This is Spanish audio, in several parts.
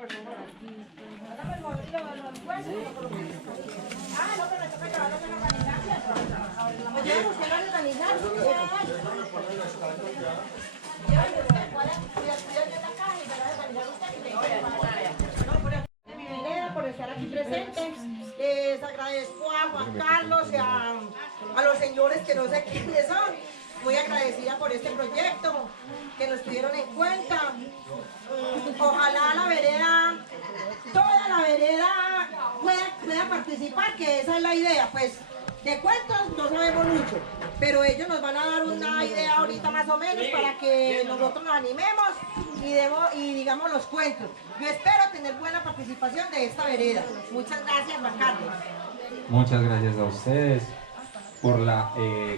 Por estar aquí presentes, les agradezco a Juan Carlos y a los señores que no sé quiénes son, muy agradecida por este proyecto, que nos tuvieron en cuenta. Ojalá la vereda, toda la vereda pueda participar, que esa es la idea. Pues de cuentos no sabemos mucho, pero ellos nos van a dar una idea ahorita más o menos para que nosotros nos animemos y digamos los cuentos. Yo espero tener buena participación de esta vereda. Muchas gracias, Juan Carlos. Muchas gracias a ustedes por la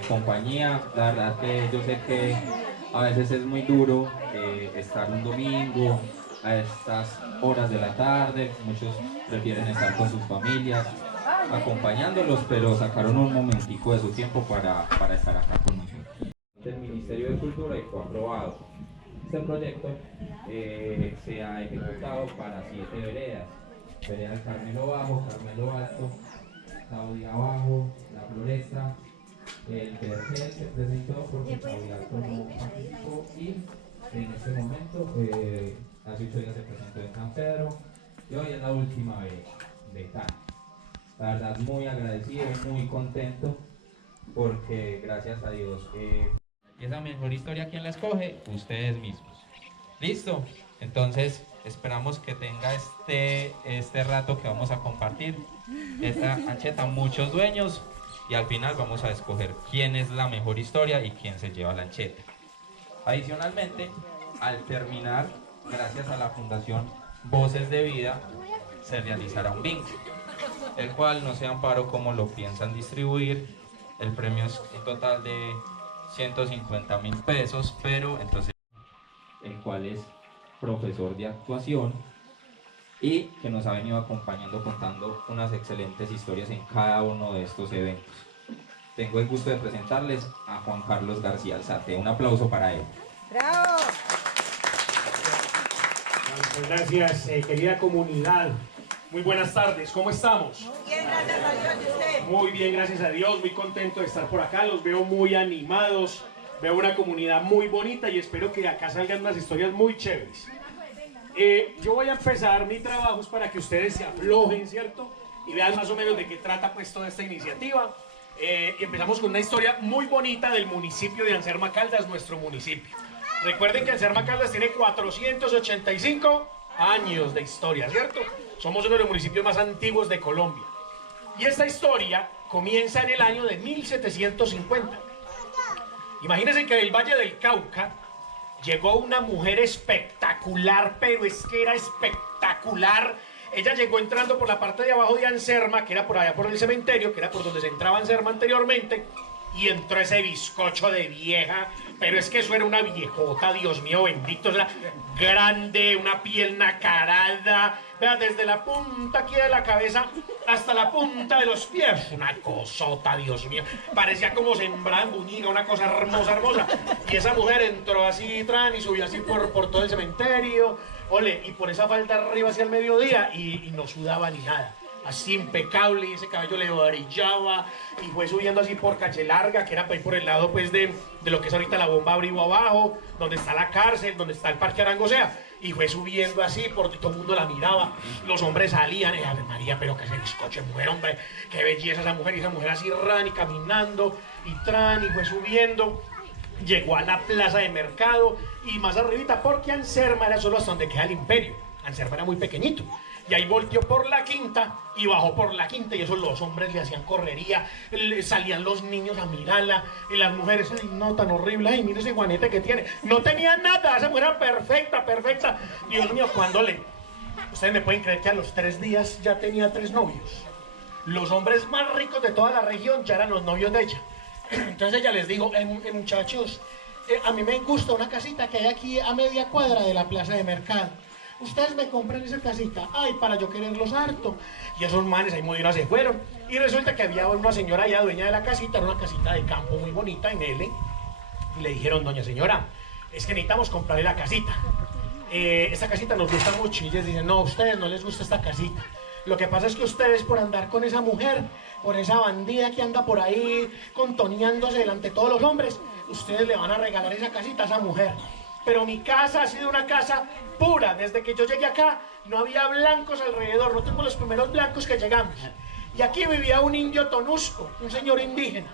compañía. La verdad que yo sé que a veces es muy duro estar un domingo a estas horas de la tarde. Muchos prefieren estar con sus familias acompañándolos, pero sacaron un momentico de su tiempo para estar acá con nosotros. El Ministerio de Cultura y fue aprobado. Este proyecto se ha ejecutado para 7 veredas: vereda Carmelo Bajo, Carmelo Alto, Saudia Abajo, La Floresta, el Vergel se presentó porque Saudia Alto no participó, y en este momento, hace 8 días se presentó en San Pedro, y hoy es la última vez de Cana. La verdad, muy agradecido, muy contento, porque gracias a Dios, esa mejor historia, ¿quién la escoge? Ustedes mismos. ¿Listo? Entonces, esperamos que tenga este rato que vamos a compartir, esta ancheta, muchos dueños, y al final vamos a escoger quién es la mejor historia y quién se lleva la ancheta. Adicionalmente, al terminar, gracias a la Fundación Voces de Vida, se realizará un bingo, el cual no sé, Amparo, cómo lo piensan distribuir. El premio es un total de 150.000 pesos, pero entonces, el cual es profesor de actuación y que nos ha venido acompañando contando unas excelentes historias en cada uno de estos eventos. Tengo el gusto de presentarles a Juan Carlos García Alzate. Un aplauso para él. ¡Bravo! Muchas gracias, querida comunidad. Muy buenas tardes, ¿cómo estamos? Muy bien, gracias a Dios. ¿Y usted? Muy bien, gracias a Dios, muy contento de estar por acá, los veo muy animados, veo una comunidad muy bonita y espero que acá salgan unas historias muy chéveres. Yo voy a empezar mi trabajo para que ustedes se aflojen, ¿cierto? Y vean más o menos de qué trata pues toda esta iniciativa. Y empezamos con una historia muy bonita del municipio de Anserma Caldas, nuestro municipio. Recuerden que Anserma Caldas tiene 485 años de historia, ¿cierto? Somos uno de los municipios más antiguos de Colombia. Y esta historia comienza en el año de 1750. Imagínense que del Valle del Cauca llegó una mujer espectacular, pero es que era espectacular. Ella llegó entrando por la parte de abajo de Anserma, que era por allá por el cementerio, que era por donde se entraba Anserma anteriormente, y entró ese bizcocho de vieja, pero es que eso era una viejota, Dios mío bendito, era grande, una piel nacarada, vea, desde la punta aquí de la cabeza hasta la punta de los pies, una cosota, Dios mío, parecía como sembrada en Buñiga, una cosa hermosa, hermosa, y esa mujer entró así, y subió así por todo el cementerio, ole, y por esa falda arriba hacia el mediodía, y no sudaba ni nada. Así impecable, y ese cabello le brillaba, y fue subiendo así por Calle Larga, que era por el lado pues de lo que es ahorita la Bomba Abrigo abajo, donde está la cárcel, donde está el Parque Arangosea, y fue subiendo así, por todo el mundo la miraba, los hombres salían, y Ave María, pero que ese bizcocho de mujer, hombre, qué belleza esa mujer, y esa mujer así ran y caminando, y fue subiendo, llegó a la plaza de mercado, y más arribita, porque Anserma era solo hasta donde queda el imperio, Anserma era muy pequeñito. Y ahí volteó por la quinta y bajó por la quinta, y eso los hombres le hacían correría, salían los niños a mirarla, y las mujeres, ay no, tan horrible, ay mire ese guanete que tiene, no tenía nada, esa mujer era perfecta, perfecta, Dios mío, ustedes me pueden creer que a los 3 días ya tenía 3 novios, los hombres más ricos de toda la región ya eran los novios de ella. Entonces ella les dijo, muchachos, a mí me gusta una casita que hay aquí a media cuadra de la plaza de mercado. Ustedes me compran esa casita, ay, para yo quererlos harto. Y esos manes ahí muy bien se fueron. Y resulta que había una señora allá, dueña de la casita, era una casita de campo muy bonita en L. Y le dijeron, doña señora, es que necesitamos comprarle la casita. esta casita nos gusta mucho. Y ellos dicen, no, a ustedes no les gusta esta casita. Lo que pasa es que ustedes por andar con esa mujer, por esa bandida que anda por ahí contoneándose delante de todos los hombres, ustedes le van a regalar esa casita a esa mujer. Pero mi casa ha sido una casa pura. Desde que yo llegué acá no había blancos alrededor, no tengo los primeros blancos que llegamos. Y aquí vivía un indio tonusco, un señor indígena.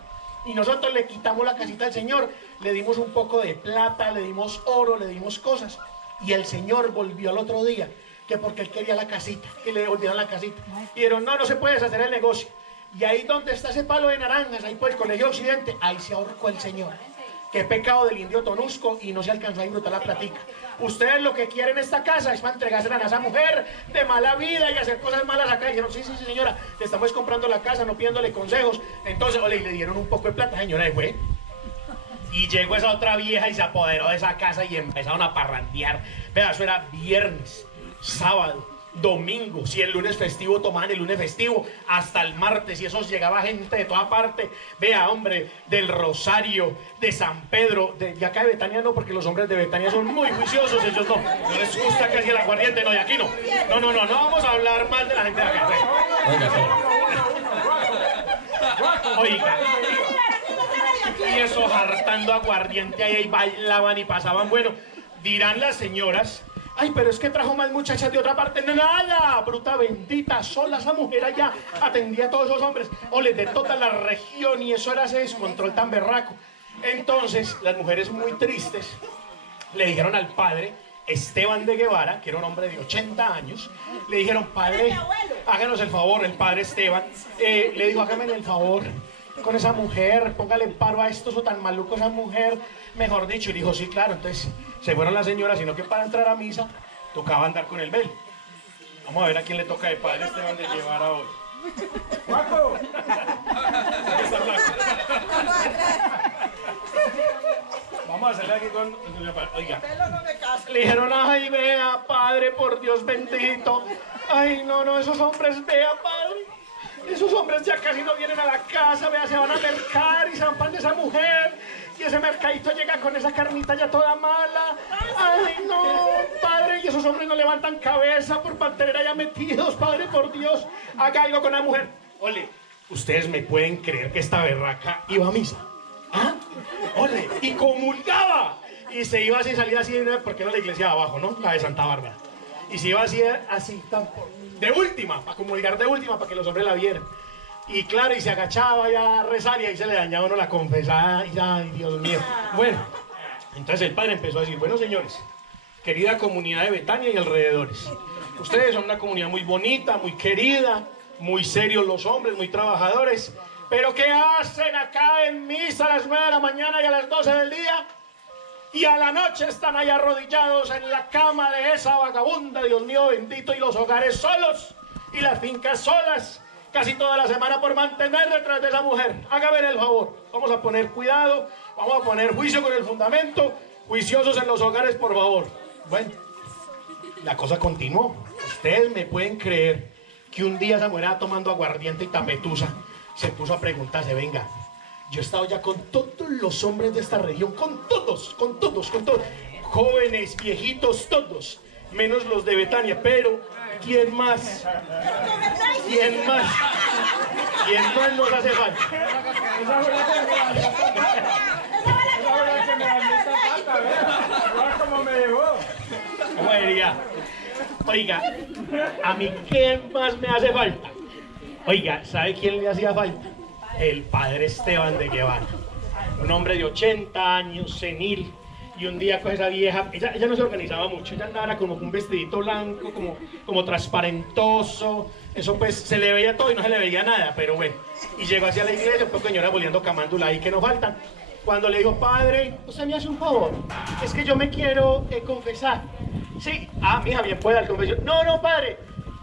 Y nosotros le quitamos la casita al señor, le dimos un poco de plata, le dimos oro, le dimos cosas. Y el señor volvió al otro día, que porque él quería la casita, que le devolvieran la casita. Y dijeron, no, no se puede deshacer el negocio. Y ahí donde está ese palo de naranjas, ahí por el Colegio Occidente, ahí se ahorcó el señor. Qué pecado del indio tonusco y no se alcanzó a disfrutar la platica. Ustedes lo que quieren en esta casa es para entregársela a esa mujer de mala vida y hacer cosas malas acá. Y dijeron, sí, señora, le estamos comprando la casa, no pidiéndole consejos. Entonces, ole, y le dieron un poco de plata, señora, y fue. Y llegó esa otra vieja y se apoderó de esa casa y empezaron a parrandear. Vea, eso era viernes, sábado, domingo. Si el lunes festivo tomaban el lunes festivo hasta el martes, y eso llegaba gente de toda parte. Vea, hombre, del Rosario, de San Pedro, de acá de Betania no, porque los hombres de Betania son muy juiciosos, ellos no les gusta casi el aguardiente, no, y aquí no. No vamos a hablar mal de la gente de acá. Oiga, y eso hartando aguardiente, ahí bailaban y pasaban. Bueno, dirán las señoras, ay, pero es que trajo más muchachas de otra parte. No, nada, bruta bendita, sola esa mujer allá atendía a todos esos hombres, ole, de toda la región, y eso era ese descontrol tan berraco. Entonces, las mujeres muy tristes le dijeron al padre Esteban de Guevara, que era un hombre de 80 años, le dijeron, padre, háganos el favor. El padre Esteban le dijo, hágame el favor con esa mujer, póngale paro a estos o tan maluco esa mujer, mejor dicho. Y dijo, sí, claro. Entonces se fueron las señoras, sino que para entrar a misa tocaba andar con el velo. Vamos a ver a quién le toca de padre Esteban de Guevara hoy. ¡Guapo! Vamos a hacerle aquí con... Oiga, le dijeron, ay, vea, padre, por Dios bendito. Ay, no, esos hombres, vea, padre. Esos hombres ya casi no vienen a la casa, vea, se van a mercar y se van de esa mujer. Y ese mercadito llega con esa carnita ya toda mala. Ay, no, padre, y esos hombres no levantan cabeza por mantener allá metidos, padre, por Dios. Haga algo con la mujer. Ole, ustedes me pueden creer que esta berraca iba a misa. ¿Ah? Ole, y comulgaba. Y se iba así, salía así, porque era la iglesia de abajo, ¿no? La de Santa Bárbara. Y se iba así, de última, para comulgar de última, para que los hombres la vieran. Y claro, y se agachaba ya a rezar y ahí se le dañaba uno la confesada. Y ay, Dios mío. Bueno, entonces el padre empezó a decir, bueno, señores, querida comunidad de Betania y alrededores, ustedes son una comunidad muy bonita, muy querida, muy serios los hombres, muy trabajadores, pero ¿qué hacen acá en misa a las 9 de la mañana y a las 12 del día? Y a la noche están ahí arrodillados en la cama de esa vagabunda, Dios mío bendito, y los hogares solos, y las fincas solas, casi toda la semana por mantener detrás de esa mujer. Hágame el favor, vamos a poner cuidado, vamos a poner juicio con el fundamento, juiciosos en los hogares, por favor. Bueno, la cosa continuó. Ustedes me pueden creer que un día esa mujer tomando aguardiente y tapetusa, se puso a preguntarse, venga, yo he estado ya con todos los hombres de esta región, con todos, jóvenes, viejitos, todos, menos los de Betania, pero ¿quién más? ¿Quién más? ¿Quién más nos hace falta? ¿Cómo diría? Oiga, ¿a mí qué más me hace falta? Oiga, ¿sabe quién le hacía falta? El padre Esteban de Guevara, un hombre de 80 años, senil, y un día con esa vieja, ella no se organizaba mucho, ella andaba como con un vestidito blanco, como transparentoso, eso pues se le veía todo y no se le veía nada, pero bueno, y llegó hacia la iglesia, un poco señora volviendo camándula ahí que nos faltan, cuando le dijo, padre, usted me hace un favor, es que yo me quiero confesar. Sí, mija, bien puede dar confesión. No, padre,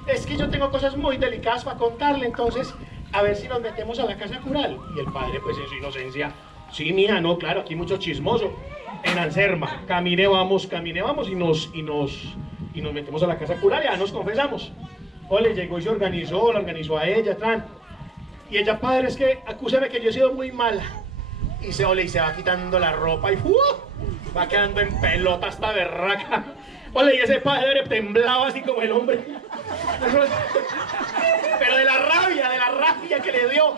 es que yo tengo cosas muy delicadas para contarle, entonces a ver si nos metemos a la casa cural. Y el padre, pues en su inocencia, sí, mija, no, claro, aquí mucho chismoso. En Anserma, camine vamos y nos metemos a la casa cural y ya nos confesamos. Ole, llegó y se organizó, la organizó a ella, y ella, padre, es que acúsame que yo he sido muy mala. Y se va quitando la ropa y va quedando en pelota esta berraca. Ole, y ese padre temblaba así como el hombre. Pero de la rabia que le dio.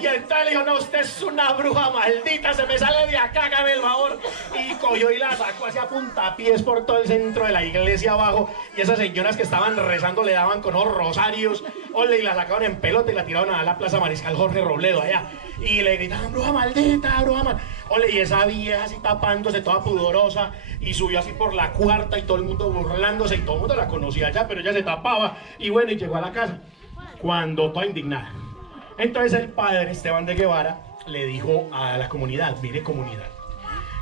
Y entonces le dijo, no, usted es una bruja maldita, se me sale de acá, hágame el favor. Y cogió y la sacó hacia puntapiés por todo el centro de la iglesia abajo. Y esas señoras que estaban rezando le daban con unos rosarios. Ole, y la sacaban en pelota y la tiraban a la Plaza Mariscal Jorge Robledo allá. Y le gritaban, bruja maldita, bruja maldita. Ole, y esa vieja así tapándose, toda pudorosa. Y subió así por la cuarta y todo el mundo burlándose. Y todo el mundo la conocía ya, pero ella se tapaba. Y bueno, y llegó a la casa. Cuando toda indignada. Entonces el padre Esteban de Guevara le dijo a la comunidad, mire comunidad,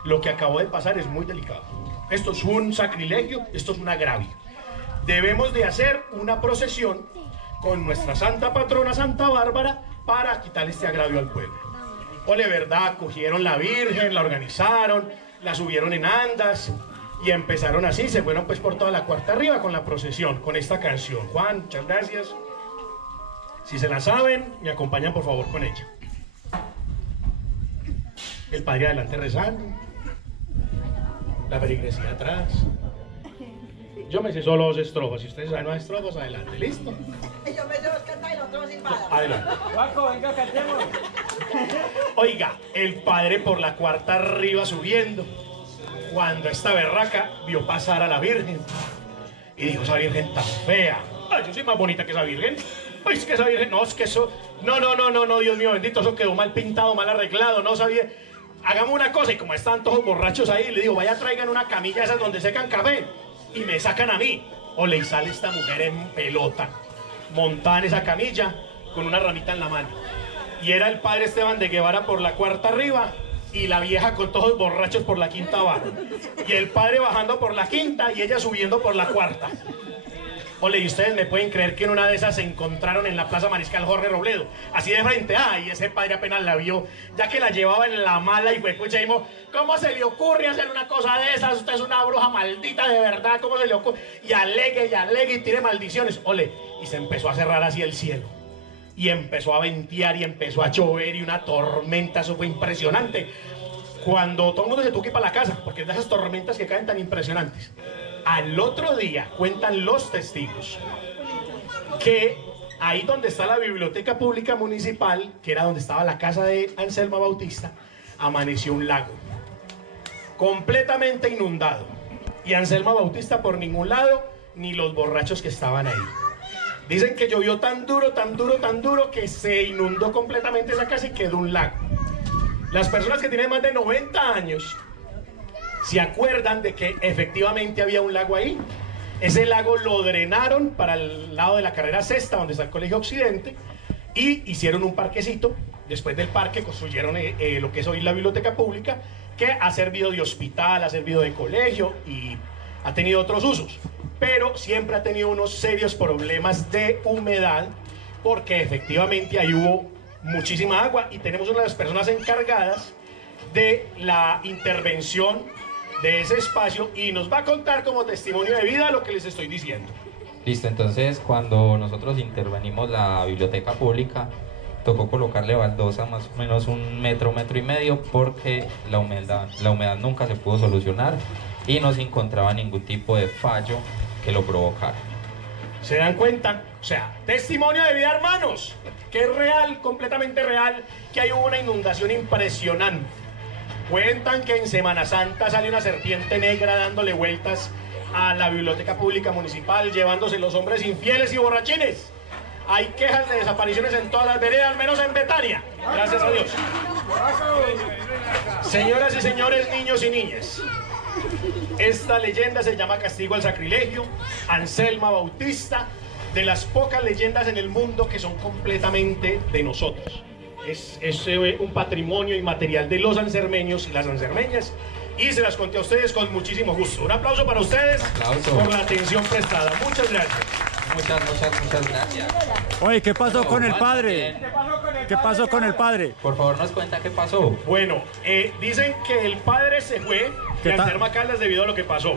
lo que acabó de pasar es muy delicado. Esto es un sacrilegio, esto es un agravio. Debemos de hacer una procesión con nuestra santa patrona Santa Bárbara para quitar este agravio al pueblo. Ole, verdad, cogieron la Virgen, la organizaron, la subieron en andas y empezaron así, se fueron pues por toda la cuarta arriba con la procesión, con esta canción. Juan, muchas gracias. Si se la saben, me acompañan por favor con ella. El padre adelante rezando, la feligresía atrás. Yo me sé solo 2 estrofas, si ustedes saben 2 estrofas, adelante, ¿listo? Yo me sé 2 cantar y los otros silbadas. Adelante. Juanjo, venga, cantemos. Oiga, el padre por la cuarta arriba subiendo, cuando esta berraca vio pasar a la Virgen y dijo, esa Virgen tan fea. Ay, yo soy más bonita que esa Virgen. Ay, es que esa Virgen, no, es que eso, no, Dios mío bendito, eso quedó mal pintado, mal arreglado, no sabía. Hagamos una cosa, y como están todos borrachos ahí, le digo, vaya traigan una camilla esas donde secan café, y me sacan a mí. Ole, y sale esta mujer en pelota, montada en esa camilla, con una ramita en la mano. Y era el padre Esteban de Guevara por la cuarta arriba, y la vieja con todos borrachos por la quinta abajo. Y el padre bajando por la quinta, y ella subiendo por la cuarta. Ole, y ustedes me pueden creer que en una de esas se encontraron en la Plaza Mariscal Jorge Robledo, así de frente. Y ese padre apenas la vio, ya que la llevaba en la mala, y fue pucha, dijo, ¿cómo se le ocurre hacer una cosa de esas? Usted es una bruja maldita de verdad, ¿cómo se le ocurre? Y alegue y tire maldiciones. Ole, y se empezó a cerrar así el cielo, y empezó a ventear, y empezó a llover, y una tormenta, eso fue impresionante. Cuando todo el mundo se tuvo que ir para la casa, porque es de esas tormentas que caen tan impresionantes. Al otro día, cuentan los testigos, que ahí donde está la biblioteca pública municipal, que era donde estaba la casa de Anselma Bautista, amaneció un lago, completamente inundado. Y Anselma Bautista por ningún lado, ni los borrachos que estaban ahí. Dicen que llovió tan duro, que se inundó completamente esa casa y quedó un lago. Las personas que tienen más de 90 años se acuerdan de que efectivamente había un lago ahí. Ese lago lo drenaron para el lado de la carrera sexta, donde está el Colegio Occidente, y hicieron un parquecito. Después del parque construyeron lo que es hoy la biblioteca pública, que ha servido de hospital, ha servido de colegio y ha tenido otros usos. Pero siempre ha tenido unos serios problemas de humedad, porque efectivamente ahí hubo muchísima agua, y tenemos una de las personas encargadas de la intervención de ese espacio, y nos va a contar como testimonio de vida lo que les estoy diciendo. Listo, entonces cuando nosotros intervenimos la biblioteca pública, tocó colocarle baldosa más o menos 1 metro, 1,5 metros, porque la humedad nunca se pudo solucionar y no se encontraba ningún tipo de fallo que lo provocara. ¿Se dan cuenta? O sea, testimonio de vida, hermanos, que es real, completamente real, que hay una inundación impresionante. Cuentan que en Semana Santa sale una serpiente negra dándole vueltas a la biblioteca pública municipal, llevándose los hombres infieles y borrachines. Hay quejas de desapariciones en todas las veredas, al menos en Betania. Gracias a Dios. Señoras y señores, niños y niñas, esta leyenda se llama Castigo al Sacrilegio, Anselma Bautista, de las pocas leyendas en el mundo que son completamente de nosotros. Es un patrimonio inmaterial de los sancermeños y las sancermeñas, y se las conté a ustedes con muchísimo gusto. Un aplauso para ustedes por la atención prestada. Muchas gracias. Muchas gracias. Oye, ¿qué pasó con el padre? ¿Qué pasó con el padre? Por favor, nos cuenta qué pasó. Bueno, dicen que el padre se fue de Anselma Caldas debido a lo que pasó,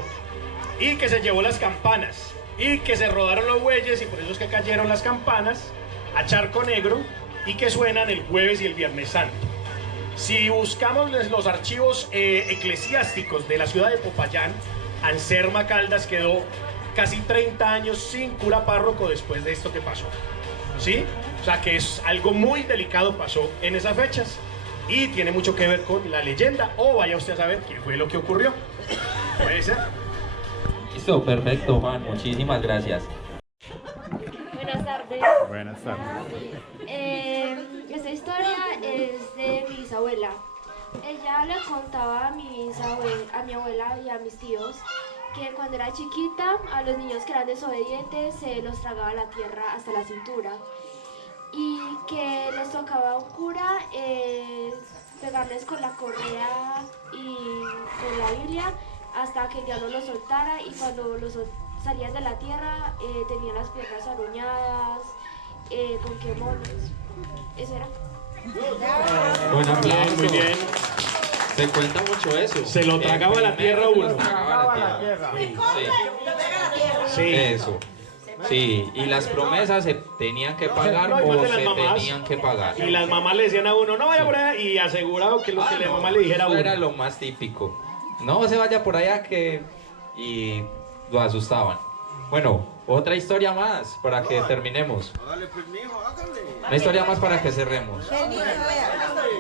y que se llevó las campanas, y que se rodaron los bueyes, y por eso es que cayeron las campanas a Charco Negro, y que suenan el jueves y el viernes santo. Si buscamos los archivos eclesiásticos de la ciudad de Popayán, Anserma Caldas quedó casi 30 años sin cura párroco después de esto que pasó. ¿Sí? O sea que es algo muy delicado pasó en esas fechas y tiene mucho que ver con la leyenda, o vaya usted a saber qué fue lo que ocurrió. Puede ser. Listo, perfecto, Juan, muchísimas gracias. Buenas tardes. Buenas tardes. Esta historia es de mi bisabuela. Ella le contaba a a mi abuela y a mis tíos que cuando era chiquita a los niños que eran desobedientes se los tragaba la tierra hasta la cintura y que les tocaba un cura pegarles con la correa y con la Biblia hasta que el diablo los soltara, y cuando salían de la tierra tenían las piernas aruñadas, con quemones. Eso era. Buen aplauso. Muy bien. Se cuenta mucho eso. Se lo tragaba la tierra uno. Tragaba la tierra. Sí. Eso. Sí, y las promesas se tenían que pagar No, igual o de se las mamás. tenían que pagar. Y las mamás le decían a uno, no vaya por allá, y asegurado que lo que la mamá le dijera a Eso uno. era lo más típico. No se vaya por allá que... Y lo asustaban. Bueno, otra historia más para que terminemos. Una historia más para que cerremos.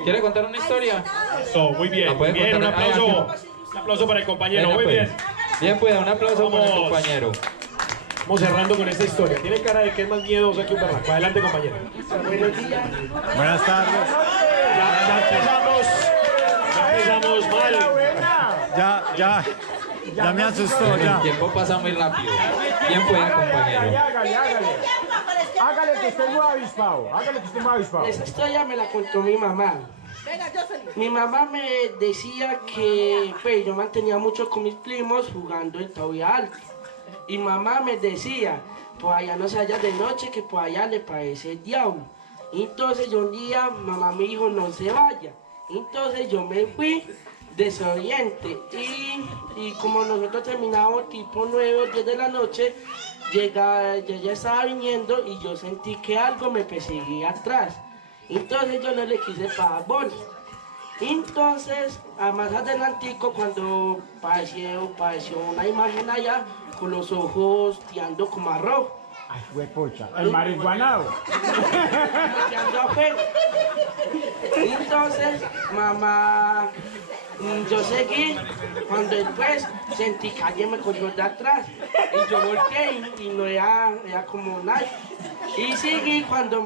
¿Quiere contar una historia? Eso, muy bien. ¿La puede Muy bien, un contar? aplauso. Un aplauso para el compañero, Venga, muy pues. bien. Bien, pues, un aplauso para el Vamos. compañero. Vamos cerrando con esta historia. Tiene cara de que es más miedoso que un berraco. Adelante, compañero. Buenas tardes. Ya empezamos mal. Ya me asustó, El ya. tiempo pasa muy rápido. Bien, pues, compañero. Hágale que esté muy avispado, hágale que esté muy avispado. Esa historia me la contó mi mamá. Mi mamá me decía que pues, yo mantenía mucho con mis primos jugando en Tobía Alto. Y mamá me decía, pues allá no se vaya de noche, que pues allá le parece el diablo. Entonces yo un día, mamá me dijo, no se vaya. Entonces yo me fui desoriente y como nosotros terminábamos tipo 9 o 10 de la noche, yo ya estaba viniendo y yo sentí que algo me perseguía atrás. Entonces yo no le quise pagar bolas. Entonces, a más adelantico, cuando pareció una imagen allá con los ojos tirando como a rojo. Ay, huepucha, el marihuanado. Tirando a fuego. Entonces, mamá, yo seguí, cuando después sentí que alguien me cogió de atrás y yo volteé y no era como nadie. Y seguí cuando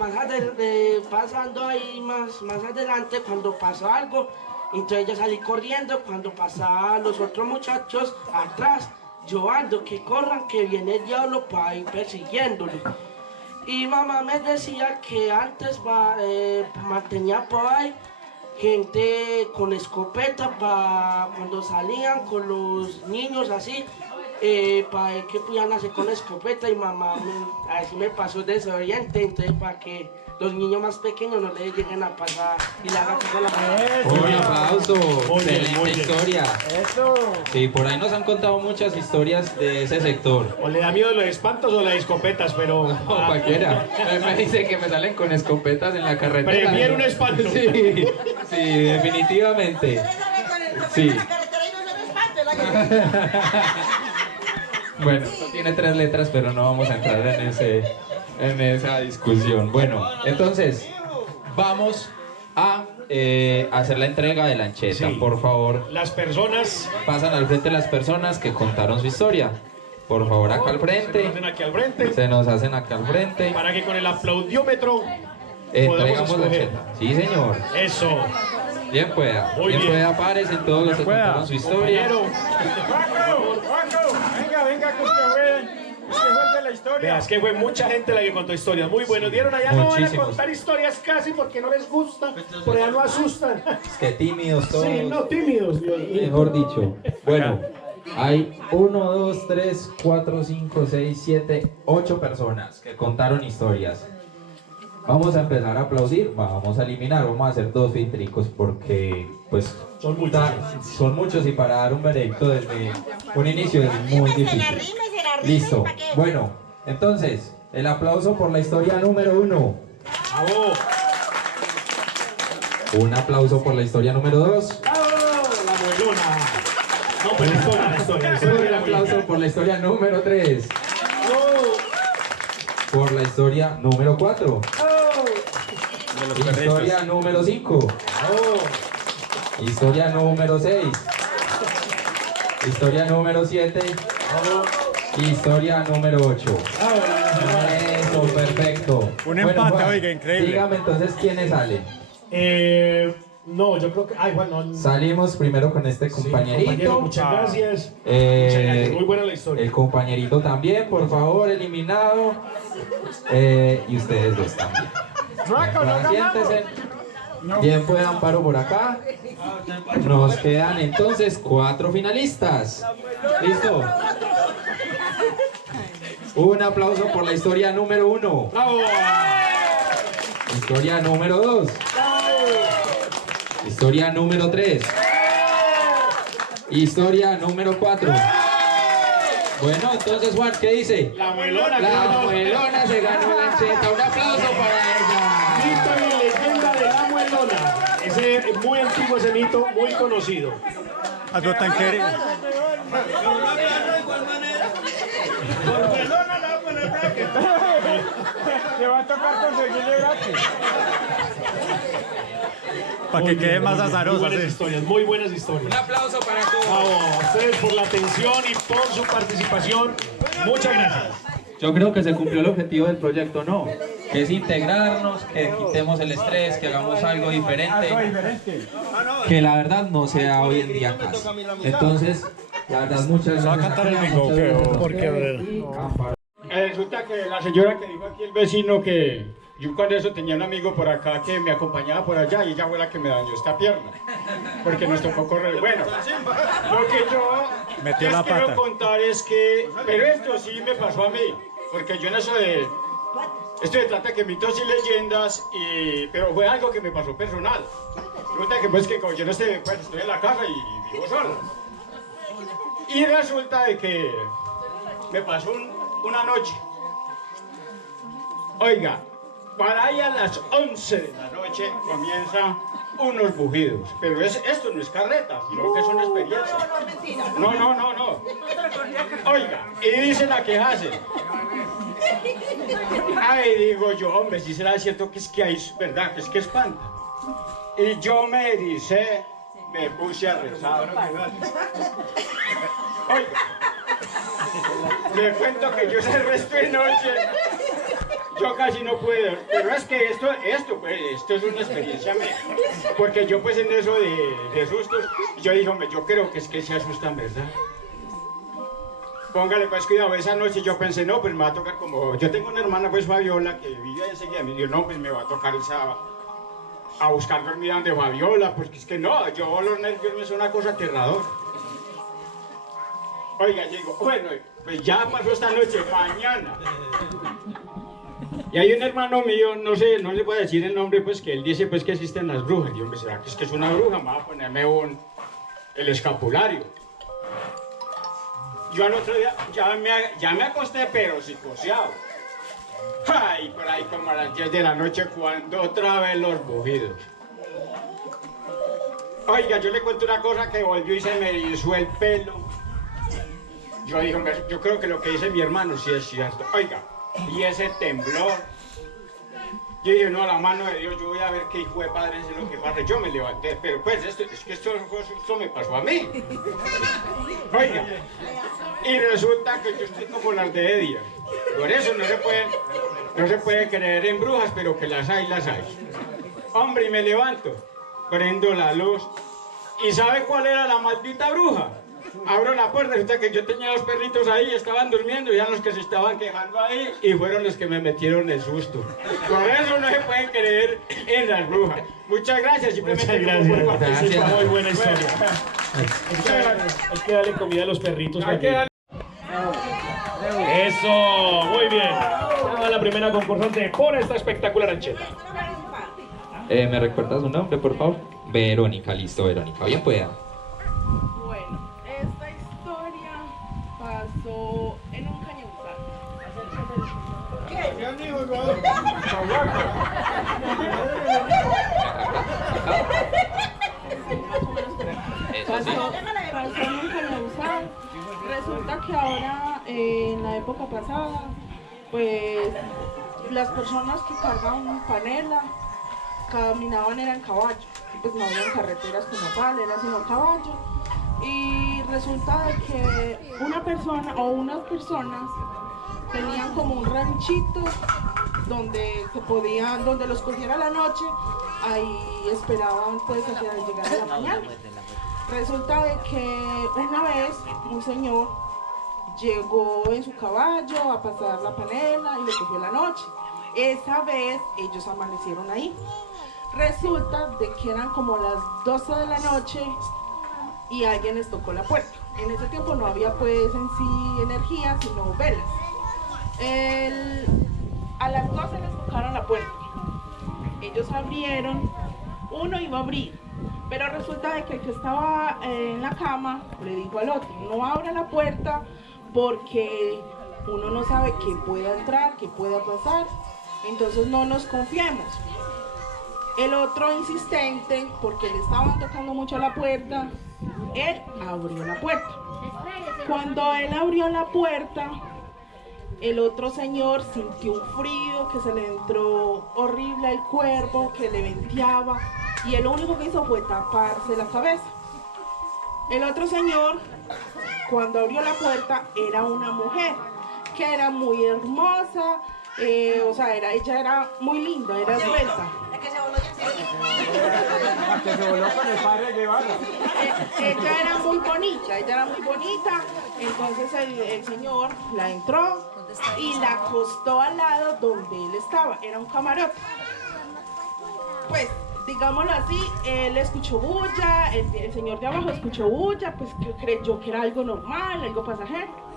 pasando ahí más adelante, cuando pasó algo, entonces yo salí corriendo, cuando pasaban los otros muchachos atrás, llorando, que corran, que viene el diablo para ir persiguiéndolo. Y mamá me decía que antes mantenía por ahí gente con escopeta para cuando salían con los niños así, para que pudieran hacer con escopeta, y mamá así me pasó desoriente, entonces para que los niños más pequeños no les lleguen a pasar y le hagan con la mano. Un aplauso. Muy bien, Excelente muy bien. historia. Eso. Sí, por ahí nos han contado muchas historias de ese sector. O le da miedo los espantos o las escopetas, pero... O cualquiera. Me dice que me salen con escopetas en la carretera. Prefiero un espanto. Sí, sí, definitivamente. Sí. Bueno, esto tiene 3 letras, pero no vamos a entrar en esa discusión. Bueno, entonces, vamos a hacer la entrega de la ancheta. Sí. Por favor, Las personas pasan al frente las personas que contaron su historia. Por favor, acá al se nos frente. hacen aquí al frente Se nos hacen acá al frente. para que con el aplaudiómetro Entregamos la escoger. ancheta. Sí, señor. Eso. Bien pueda. Muy Bien bien. pueda, párese en todos los que pueda. contaron su historia. Compañero, Paco, venga, que usted fue de la historia. veas que fue mucha gente la que contó historias. Muy buenos. Dieron allá, no van a Muchísimos. contar historias casi porque no les gusta. Por allá no asustan. Es que tímidos todos. Sí, no, tímidos. Dios mío. Mejor dicho. Bueno, hay 1, 2, 3, 4, 5, 6, 7, 8 personas que contaron historias. Vamos a empezar a aplaudir, vamos a eliminar, vamos a hacer 2 filtricos porque pues son muchos y para dar un veredicto desde un inicio es muy difícil. Listo, bueno, entonces el aplauso por la historia número 1. Bravo. Un aplauso por la historia número 2. ¡Bravo! La abuelona. No, pues la historia Un aplauso por la historia número 3. Por la historia número 4. Historia número 5. Historia número 6. Historia número 7. Historia número 8. Eso, perfecto. Un empate, Juan, oiga, increíble. Dígame entonces quiénes salen. No, yo creo que... Ay, Juan, no. Salimos primero con este Sí, compañerito. compañero, muchas gracias. Muchas gracias. Muy buena la historia. El compañerito también, por favor, eliminado. Y ustedes dos también. Siéntese. Tiempo de amparo por acá. Nos quedan entonces 4 finalistas. ¿Listo? Un aplauso por la historia número 1. ¡Bravo! Historia número 2. Historia número 3. Historia número 4. Bueno, entonces Juan, ¿qué dice? La muelona. La muelona se ganó la lancheta. Un aplauso para ella. Mito y leyenda de la muelona. Ese muy antiguo, ese mito, muy conocido. Algo tan querido. Le va a tocar conseguirle gratis. Para que quede más azaroso. Muy buenas historias, muy buenas historias. Un aplauso para todos. Bravo, a ustedes por la atención y por su participación. Muchas gracias. Yo creo que se cumplió el objetivo del proyecto, ¿no? Que es integrarnos, que quitemos el estrés, que hagamos algo diferente, que la verdad no sea hoy en día casi. Entonces, la verdad, muchas ¿Se va a gracias. cantar el bingo o qué? ¿Por qué? Resulta que la señora que dijo aquí el vecino que yo cuando eso tenía un amigo por acá que me acompañaba por allá y ella fue la que me dañó esta pierna. Porque nos tocó correr. Bueno, lo que yo Metió les la quiero pata. contar es que, pero esto sí me pasó a mí, porque yo en eso de, esto se trata que mitos y leyendas, pero fue algo que me pasó personal. Resulta que pues que como yo no estoy, pues, estoy en la casa y vivo solo. Y resulta de que me pasó una noche. Oiga, para ahí a las 11 de la noche comienzan unos bujidos. Pero esto no es carreta, sino que es una experiencia. No. Oiga, y dicen a quejarse. Ay, digo yo, hombre, si será cierto que es que hay, verdad, que es que espanta. Y yo me ericé, me puse a rezar. Oiga, le cuento que yo ese resto de noche, yo casi no puedo, pero es que esto es una experiencia mía, porque yo pues en eso de sustos, yo dije, hombre, yo creo que es que se asustan, ¿verdad? Póngale pues cuidado, esa noche yo pensé, no, pues me va a tocar como, yo tengo una hermana pues Fabiola que vive enseguida, me dijo, no, pues me va a tocar a buscar dormida donde Fabiola, porque es que no, yo los nervios me son una cosa aterradora. Oiga, digo, bueno, pues ya pasó esta noche, mañana. Y hay un hermano mío, no sé, no le puedo decir el nombre, pues que él dice pues que existen las brujas. Y hombre, ¿será que es una bruja? Me va a ponerme el escapulario. Yo al otro día ya me acosté, pero psicoseado. Ay, por ahí como a las 10 de la noche, cuando otra vez los bujidos. Oiga, yo le cuento una cosa que volvió y se me erizó el pelo. Yo dije, hombre, yo creo que lo que dice mi hermano sí es cierto. Oiga, y ese temblor. Yo dije, no, a la mano de Dios, yo voy a ver qué hijo de padre es lo que pasa. Yo me levanté, pero pues esto me pasó a mí. Oiga, y resulta que yo estoy como las de Edia. Por eso no se puede creer en brujas, pero que las hay, las hay. Hombre, y me levanto, prendo la luz. ¿Y sabe cuál era la maldita bruja? Abro la puerta, resulta que yo tenía los perritos ahí, estaban durmiendo, y eran los que se estaban quejando ahí, y fueron los que me metieron el susto. Por eso no se pueden creer en las brujas. Muchas gracias, simplemente Muchas por participar. gracias. Muy buena historia. Hay que darle comida a los perritos. Eso, muy bien. A la primera concursante por esta espectacular ancheta. ¿Me recuerdas su nombre, por favor? Verónica, listo, Verónica. Bien pueda. Bueno, esta historia pasó en un cañonzal. Eso sí. Pasó en un cañonzal. época pasada, pues las personas que cargaban panela caminaban eran caballo, pues no habían carreteras como tal, era sino caballo. Y resulta de que una persona o unas personas tenían como un ranchito donde donde los cogiera la noche, ahí esperaban pues hasta llegar a la mañana. Resulta de que una vez un señor llegó en su caballo a pasar la panela y le cogió la noche. Esa vez ellos amanecieron ahí. Resulta de que eran como las 12 de la noche y alguien les tocó la puerta. En ese tiempo no había pues en sí energía, sino velas. A las 12 les tocaron la puerta. Ellos abrieron, uno iba a abrir, pero resulta de que el que estaba en la cama le dijo al otro, no abra la puerta porque uno no sabe qué pueda entrar, qué pueda pasar, entonces no nos confiemos. El otro insistente, porque le estaban tocando mucho la puerta, él abrió la puerta. Cuando él abrió la puerta, el otro señor sintió un frío que se le entró horrible al cuerpo, que le venteaba, y él lo único que hizo fue taparse la cabeza. El otro señor, cuando abrió la puerta, era una mujer que era muy hermosa, o sea, ella era muy linda, era esbelta. Que se voló con el padre Guevara. Ella era muy bonita, entonces el señor la entró y la acostó al lado donde él estaba, era un camarote. Pues, digámoslo así, él escuchó bulla, el señor de abajo escuchó bulla, pues que creyó que era algo normal, algo pasajero.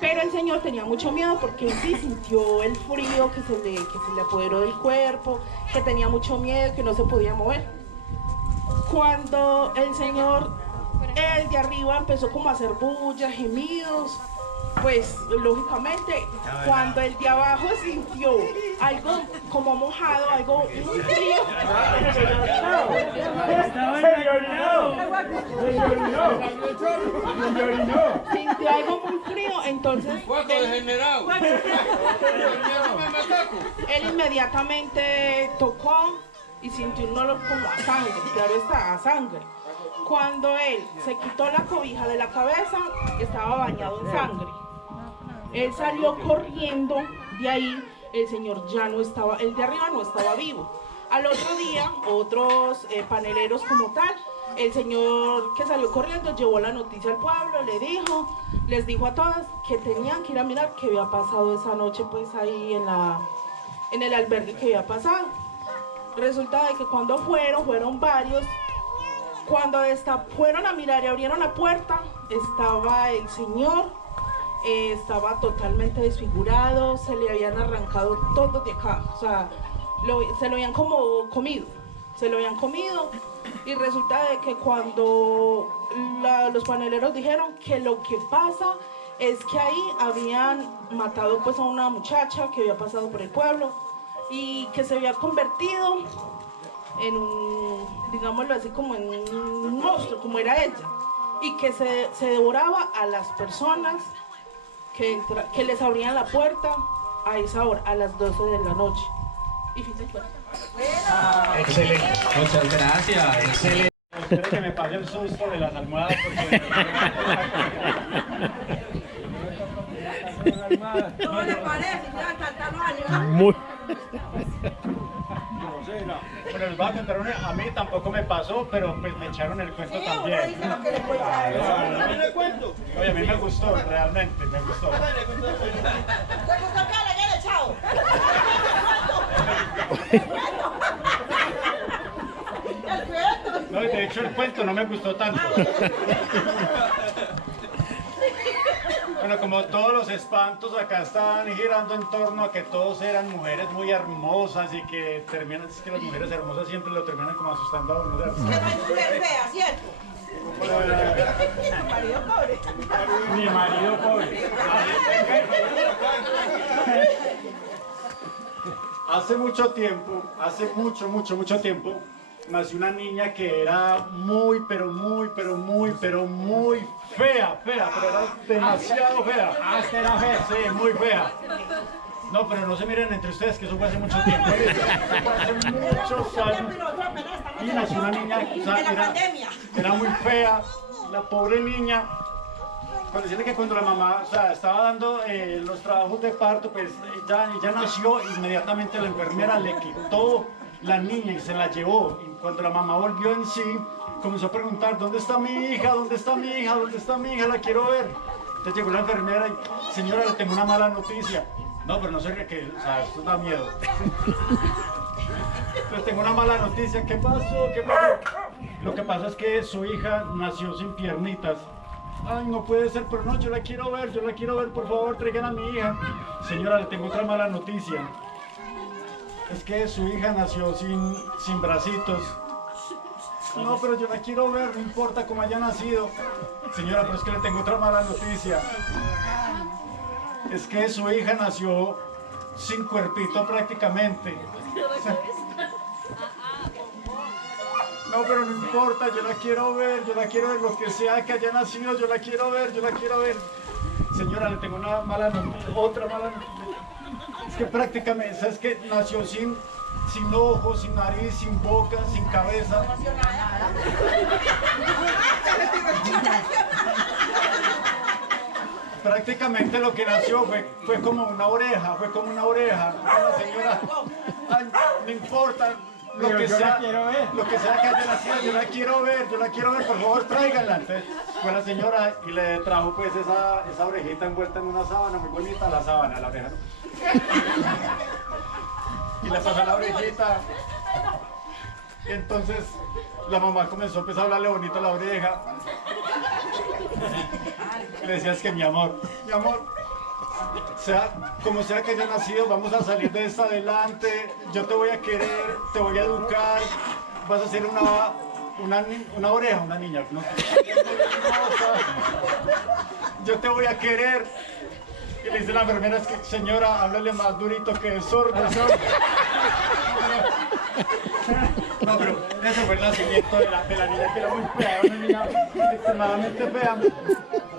Pero el señor tenía mucho miedo porque él sí sintió el frío que se le apoderó del cuerpo, que tenía mucho miedo, que no se podía mover. Cuando el señor, el de arriba, empezó como a hacer bullas, gemidos, pues lógicamente cuando el de abajo sintió algo como mojado, algo muy frío, sintió algo muy frío, entonces él inmediatamente tocó y sintió un olor como a sangre, claro está, a sangre. Cuando él se quitó la cobija de la cabeza, estaba bañado en sangre. Él salió corriendo de ahí, el señor ya no estaba, el de arriba no estaba vivo. Al otro día, otros paneleros como tal, el señor que salió corriendo llevó la noticia al pueblo, les dijo a todas que tenían que ir a mirar qué había pasado esa noche, pues ahí en el albergue que había pasado. Resulta de que cuando fueron varios. Cuando fueron a mirar y abrieron la puerta, estaba el señor, estaba totalmente desfigurado, se le habían arrancado todo de acá, o sea, se lo habían como comido, y resulta de que cuando los paneleros dijeron que lo que pasa es que ahí habían matado pues a una muchacha que había pasado por el pueblo y que se había convertido en un, digámoslo así, como en un monstruo, como era ella, y que se devoraba a las personas que les abrían la puerta a esa hora, a las 12 de la noche. Y fin del cuento. Excelente. Muchas gracias. Excelente. Espero que me pague el susto de las almohadas porque... ¿Cómo le parece? Ya cantando a Muy. Bueno, les voy a contar una, a mí tampoco me pasó, pero pues me echaron el cuento también. dice lo que le cuenta. Oye, a mí me gustó, realmente, me gustó. ¿Te gustó que le haya echado? El cuento. No, de hecho el cuento no me gustó tanto. Bueno, como todos los espantos acá estaban girando en torno a que todos eran mujeres muy hermosas y que terminan, es que las mujeres hermosas siempre lo terminan como asustando a uno. ¿Verdad? Que no hay mujer fea, ¿cierto? Mi marido pobre. Mi marido pobre. Hace mucho tiempo, hace mucho tiempo, nació una niña que era muy fea, pero era demasiado fea. Ah, esta era fea. Sí, muy fea. No, pero no se miren entre ustedes, que eso fue hace mucho tiempo. Hace muchos años. Y nació una niña, o sea, era muy fea, la pobre niña. Para decirle que cuando la mamá, o sea, estaba dando los trabajos de parto, pues ella nació, inmediatamente la enfermera le quitó la niña y se la llevó. Y cuando la mamá volvió en sí, comenzó a preguntar, ¿dónde está mi hija? ¿Dónde está mi hija? ¿Dónde está mi hija? La quiero ver. Entonces llegó la enfermera y, señora, le tengo una mala noticia. No, pero no sé qué, o sea, esto da miedo. Entonces tengo una mala noticia. ¿Qué pasó? ¿Qué pasó? Lo que pasa es que su hija nació sin piernitas. Ay, no puede ser, pero no, yo la quiero ver, por favor, traigan a mi hija. Señora, le tengo otra mala noticia. Es que su hija nació sin bracitos. No, pero yo la quiero ver, no importa cómo haya nacido. Señora, pero es que le tengo otra mala noticia. Es que su hija nació sin cuerpito prácticamente. No, pero no importa, yo la quiero ver, lo que sea que haya nacido, yo la quiero ver. Señora, le tengo una mala noticia, otra mala noticia. Es que prácticamente, ¿sabes qué? Nació sin ojos, sin nariz, sin boca, sin cabeza. Prácticamente lo que nació fue como una oreja, Bueno, señora, ay, no importa. Lo que sea que haya nacido, yo la quiero ver, por favor, tráiganla. Entonces fue la señora y le trajo pues esa orejita envuelta en una sábana, muy bonita, la sábana, la oreja, ¿no? Y le pasó la orejita. Y entonces la mamá comenzó a hablarle bonito a la oreja. Le decía, es que mi amor, como sea que haya nacido, vamos a salir de esta adelante, yo te voy a querer, te voy a educar, vas a ser una oreja, una niña, ¿no? Yo te voy a querer. Y le dice la enfermera, es que señora, háblale más durito que es sordo. No, pero ese fue el nacimiento de la niña, que era muy fea, una niña extremadamente fea.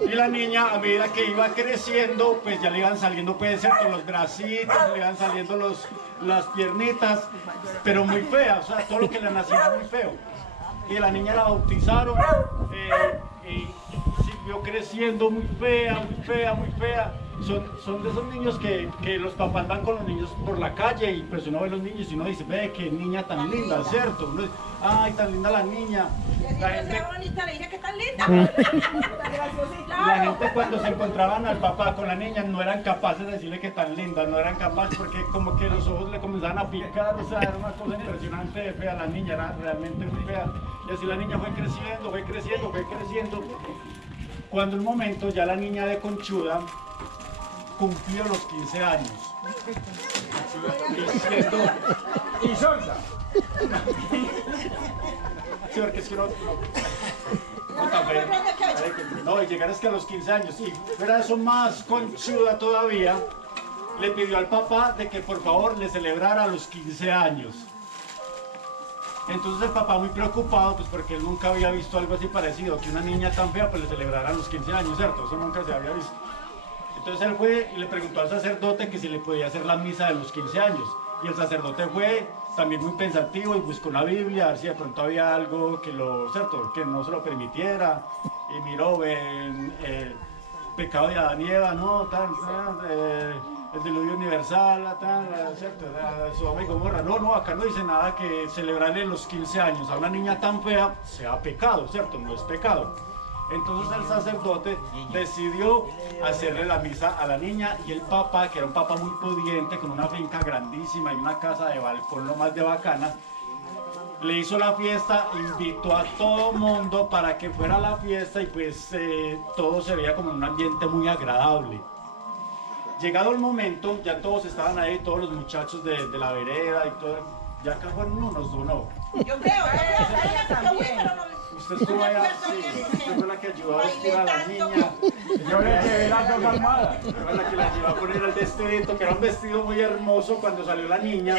Y la niña, a medida que iba creciendo, pues ya le iban saliendo, puede ser, con los bracitos, le iban saliendo las piernitas, pero muy fea, o sea, todo lo que le nacía era muy feo. Y la niña la bautizaron, y siguió creciendo muy fea. Son de esos niños que los papás van con los niños por la calle y pues uno ve los niños y uno dice, ve qué niña tan linda, ¿cierto? Uno dice, ay, tan linda la niña. La gente cuando se encontraban al papá con la niña no eran capaces de decirle que tan linda, no eran capaces porque como que los ojos le comenzaban a picar, o sea, era una cosa impresionante de fea, la niña era realmente muy fea. Y así la niña fue creciendo. Cuando un momento ya la niña de conchuda cumplió los 15 años. Y sorda. Sí, porque es que no, y llegar es que a los 15 años, y fuera eso más conchuda todavía, le pidió al papá de que por favor le celebrara los 15 años. Entonces el papá muy preocupado, pues porque él nunca había visto algo así parecido, que una niña tan fea pues le celebrara los 15 años, ¿cierto? Eso nunca se había visto. Entonces él fue y le preguntó al sacerdote que si le podía hacer la misa de los 15 años. Y el sacerdote fue también muy pensativo y buscó la Biblia, a ver si de pronto había algo que ¿cierto? Que no se lo permitiera. Y miró, pecado de Adán y Eva, ¿no? El diluvio universal, ¿cierto? Sodoma y Gomorra. No, acá no dice nada que celebrarle los 15 años a una niña tan fea sea pecado, ¿cierto? No es pecado. Entonces el sacerdote decidió hacerle la misa a la niña y el papá, que era un papá muy pudiente, con una finca grandísima y una casa de balcón lo más de bacana, le hizo la fiesta, invitó a todo mundo para que fuera a la fiesta y pues todo se veía como un ambiente muy agradable. Llegado el momento, ya todos estaban ahí, todos los muchachos de la vereda y todo, ya acá fueron unos, ¿no? Yo creo, Usted estuvo allá, sí, usted fue la que ayudó a vestir a la niña. Yo le llevé las dos almohadas. Fue la que la llevó a poner el vestidito, que era un vestido muy hermoso cuando salió la niña,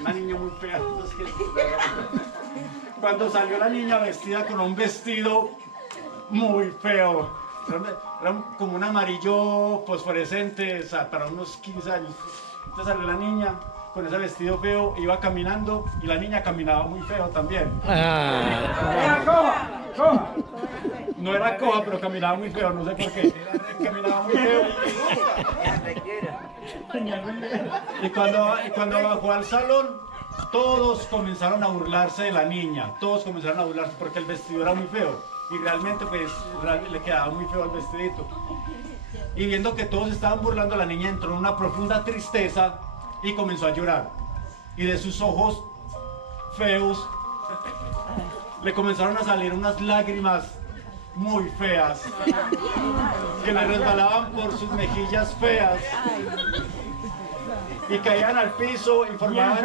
una niña muy fea. cuando salió la niña vestida con un vestido muy feo. Era como un amarillo fosforescente, o sea, para unos 15 años. Entonces salió la niña con ese vestido feo, iba caminando y la niña caminaba muy feo también. Era coja. No era coja, pero caminaba muy feo, no sé por qué. Caminaba muy feo. Y cuando bajó al salón, todos comenzaron a burlarse de la niña. Todos comenzaron a burlarse porque el vestido era muy feo. Y realmente pues le quedaba muy feo el vestidito. Y viendo que todos estaban burlando, la niña entró en una profunda tristeza y comenzó a llorar. Y de sus ojos feos le comenzaron a salir unas lágrimas muy feas que le resbalaban por sus mejillas feas y caían al piso y formaban...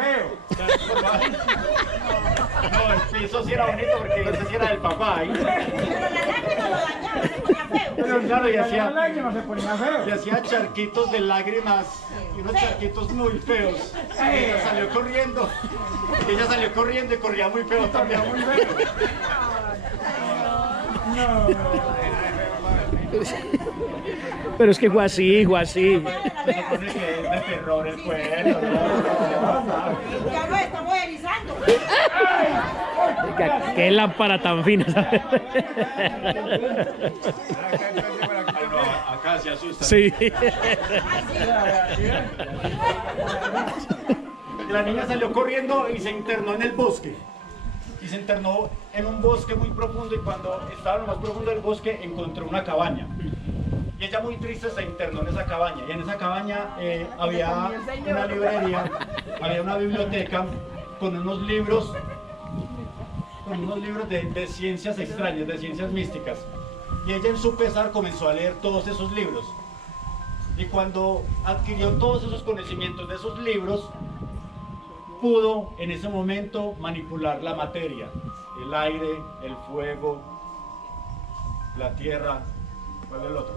No, el piso sí era bonito porque ese sí era del papá. Pero la lágrima lo dañaba, se ponía feo. Pero claro, y hacía charquitos de lágrimas y unos charquitos muy feos. Y ella salió corriendo y corría muy feo también. Muy feo. Pero es que fue así. Se supone que es de terror el cuento. Ya lo estamos erizando. Qué lámpara tan fina, ¿sabes? Acá se asusta. Sí. La niña salió corriendo y se internó en el bosque. Y se internó en un bosque muy profundo y cuando estaba en lo más profundo del bosque encontró una cabaña. Y ella muy triste se internó en esa cabaña. Y en esa cabaña había una librería, había una biblioteca con unos libros de ciencias extrañas, de ciencias místicas. Y ella en su pesar comenzó a leer todos esos libros. Y cuando adquirió todos esos conocimientos de esos libros, pudo en ese momento manipular la materia, el aire, el fuego, la tierra. ¿Cuál es el otro?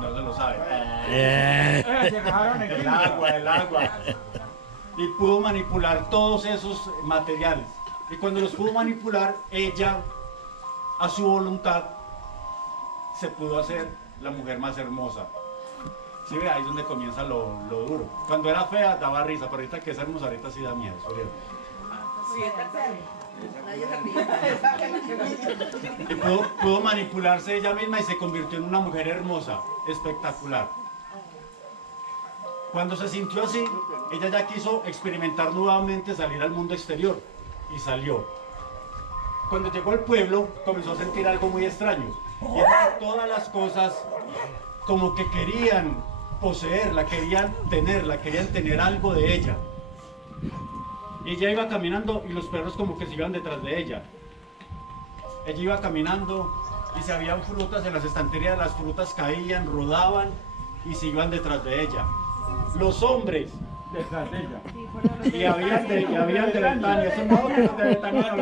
No se lo sabe. El agua. Y pudo manipular todos esos materiales. Y cuando los pudo manipular, ella, a su voluntad, se pudo hacer la mujer más hermosa. Sí, ve, ahí es donde comienza lo duro. Cuando era fea daba risa, pero ahorita que es hermosa, ahorita sí da miedo. Y pudo manipularse ella misma y se convirtió en una mujer hermosa, espectacular. Cuando se sintió así, ella ya quiso experimentar nuevamente salir al mundo exterior y salió. Cuando llegó al pueblo, comenzó a sentir algo muy extraño. Y era que todas las cosas como que querían poseerla, querían tener algo de ella. Y ella iba caminando y los perros como que se iban detrás de ella. Ella iba caminando y si habían frutas en las estanterías, las frutas caían, rodaban y se iban detrás de ella. Los hombres detrás de ella. Y habían de Betania. Eso no, de Betania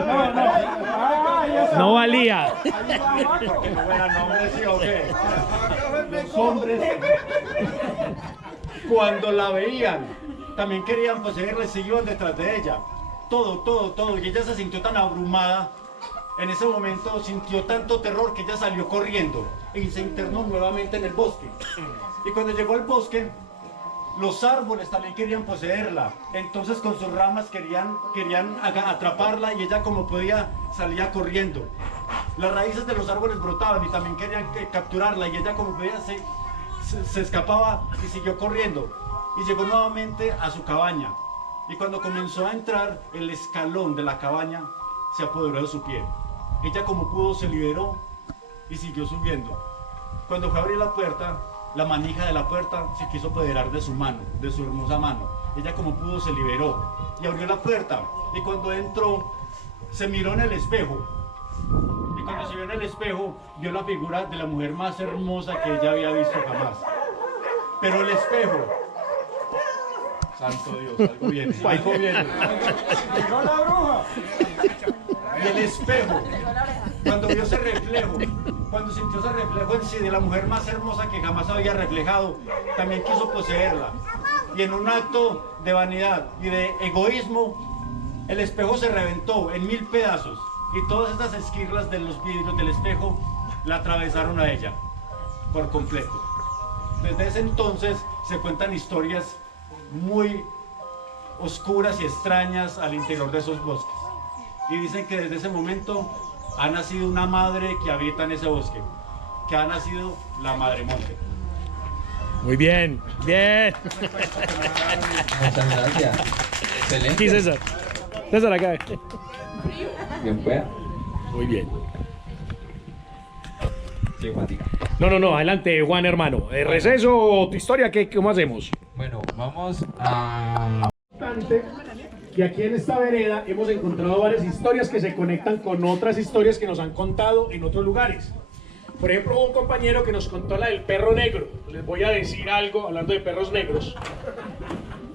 no valía. Porque no eran hombres, ¿sí o qué? Los hombres, cuando la veían, también querían poseerla y se iban detrás de ella. Todo. Y ella se sintió tan abrumada. En ese momento sintió tanto terror que ella salió corriendo y se internó nuevamente en el bosque. Y cuando llegó al bosque, los árboles también querían poseerla. Entonces con sus ramas querían atraparla y ella como podía salía corriendo. Las raíces de los árboles brotaban y también querían capturarla y ella como podía se escapaba y siguió corriendo. Y llegó nuevamente a su cabaña. Y cuando comenzó a entrar, el escalón de la cabaña se apoderó de su pie. Ella como pudo se liberó y siguió subiendo. Cuando fue a abrir la puerta, la manija de la puerta se quiso apoderar de su mano, de su hermosa mano. Ella como pudo se liberó y abrió la puerta. Y cuando entró, se miró en el espejo. Y cuando se vio en el espejo, vio la figura de la mujer más hermosa que ella había visto jamás. Pero el espejo... Santo Dios, algo viene. ¡Llegó la bruja! Y el espejo, cuando vio ese reflejo, cuando sintió ese reflejo en sí de la mujer más hermosa que jamás había reflejado, también quiso poseerla. Y en un acto de vanidad y de egoísmo, el espejo se reventó en 1000 pedazos y todas estas esquirlas de los vidrios del espejo la atravesaron a ella por completo. Desde ese entonces se cuentan historias muy oscuras y extrañas al interior de esos bosques. Y dicen que desde ese momento ha nacido una madre que habita en ese bosque, que ha nacido la Madre Monte. Muy bien, bien. Muchas gracias. Excelente. Aquí César. César acá. Bien, pues. Muy bien. Sí, Juan, diga. No, adelante, Juan, hermano. ¿Receso o tu historia? ¿Cómo hacemos? Bueno, vamos a... Que aquí en esta vereda hemos encontrado varias historias que se conectan con otras historias que nos han contado en otros lugares. Por ejemplo, hubo un compañero que nos contó la del perro negro. Les voy a decir algo hablando de perros negros.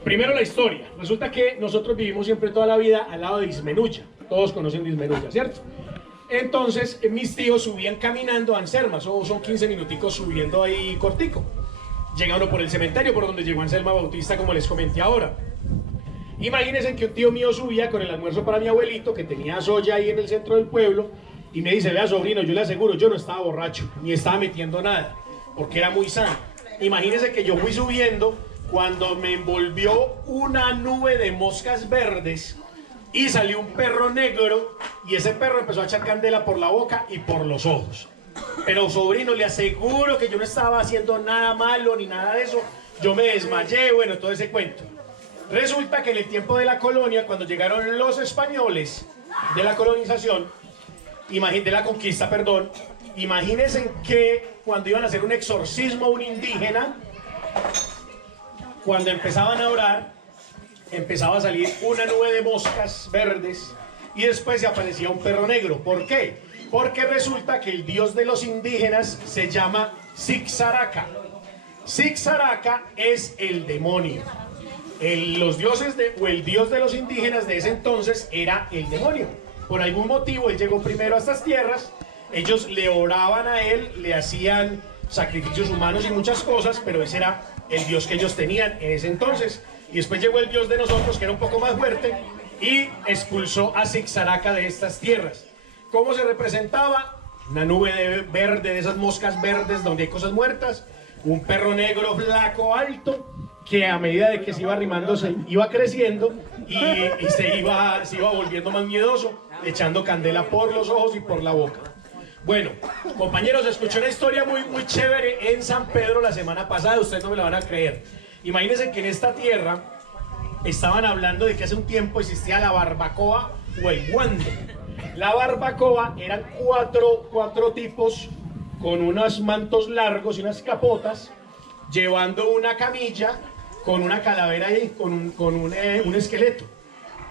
Primero la historia. Resulta que nosotros vivimos siempre toda la vida al lado de Ismenucha. Todos conocen Ismenucha, ¿cierto? Entonces, mis tíos subían caminando a Anselma. Son 15 minuticos subiendo ahí cortico. Llega uno por el cementerio por donde llegó Anselma Bautista, como les comenté ahora. Imagínense que un tío mío subía con el almuerzo para mi abuelito, que tenía soya ahí en el centro del pueblo, y me dice: vea, sobrino, yo le aseguro, yo no estaba borracho, ni estaba metiendo nada, porque era muy sano. Imagínense que yo fui subiendo cuando me envolvió una nube de moscas verdes y salió un perro negro, y ese perro empezó a echar candela por la boca y por los ojos. Pero sobrino, le aseguro que yo no estaba haciendo nada malo ni nada de eso, yo me desmayé, bueno, todo ese cuento. Resulta que en el tiempo de la colonia, cuando llegaron los españoles de la colonización, de la conquista, perdón, imagínense que cuando iban a hacer un exorcismo a un indígena, cuando empezaban a orar, empezaba a salir una nube de moscas verdes y después se aparecía un perro negro. ¿Por qué? Porque resulta que el dios de los indígenas se llama Zixaraca. Zixaraca es el demonio. El dios de los indígenas de ese entonces era el demonio. Por algún motivo él llegó primero a estas tierras, ellos le oraban a él, le hacían sacrificios humanos y muchas cosas, pero ese era el dios que ellos tenían en ese entonces. Y después llegó el dios de nosotros, que era un poco más fuerte, y expulsó a Zixaraca de estas tierras. ¿Cómo se representaba? Una nube verde, de esas moscas verdes donde hay cosas muertas, un perro negro, flaco, alto, que a medida de que se iba arrimando se iba creciendo y se iba volviendo más miedoso, echando candela por los ojos y por la boca. Bueno, compañeros, escuché una historia muy chévere en San Pedro la semana pasada, ustedes no me la van a creer. Imagínense que en esta tierra estaban hablando de que hace un tiempo existía la barbacoa o el guando. La barbacoa eran cuatro tipos con unos mantos largos y unas capotas, llevando una camilla con una calavera ahí, con un esqueleto.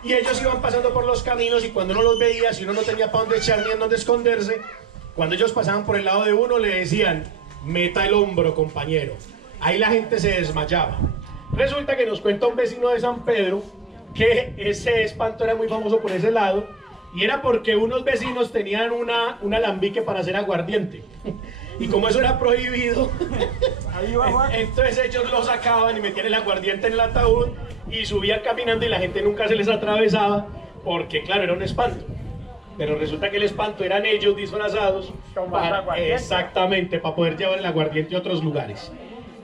Y ellos iban pasando por los caminos y cuando uno los veía, si uno no tenía para dónde echar ni en dónde esconderse, cuando ellos pasaban por el lado de uno le decían: meta el hombro, compañero. Ahí la gente se desmayaba. Resulta que nos cuenta un vecino de San Pedro que ese espanto era muy famoso por ese lado, y era porque unos vecinos tenían un alambique para hacer aguardiente. Y como eso era prohibido, entonces ellos lo sacaban y metían el aguardiente en el ataúd y subían caminando y la gente nunca se les atravesaba porque, claro, era un espanto. Pero resulta que el espanto eran ellos disfrazados exactamente, para poder llevar el aguardiente a otros lugares.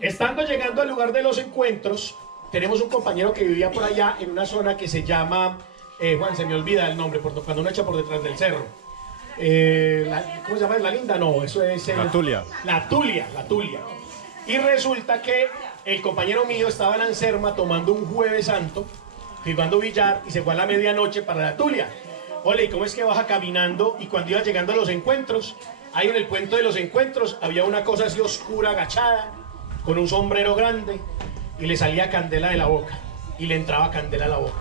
Estando llegando al lugar de los encuentros, tenemos un compañero que vivía por allá en una zona que se llama, se me olvida el nombre, cuando uno echa por detrás del cerro. ¿Cómo se llama? ¿Es La Linda? No, eso es... La Tulia. La Tulia. Y resulta que el compañero mío estaba en Anserma tomando un Jueves Santo, jugando billar, y se fue a la medianoche para La Tulia. Ole, ¿y cómo es que baja caminando? Y cuando iba llegando a los encuentros, ahí en el puente de los encuentros había una cosa así oscura, agachada, con un sombrero grande, y le salía candela de la boca, y le entraba candela a la boca.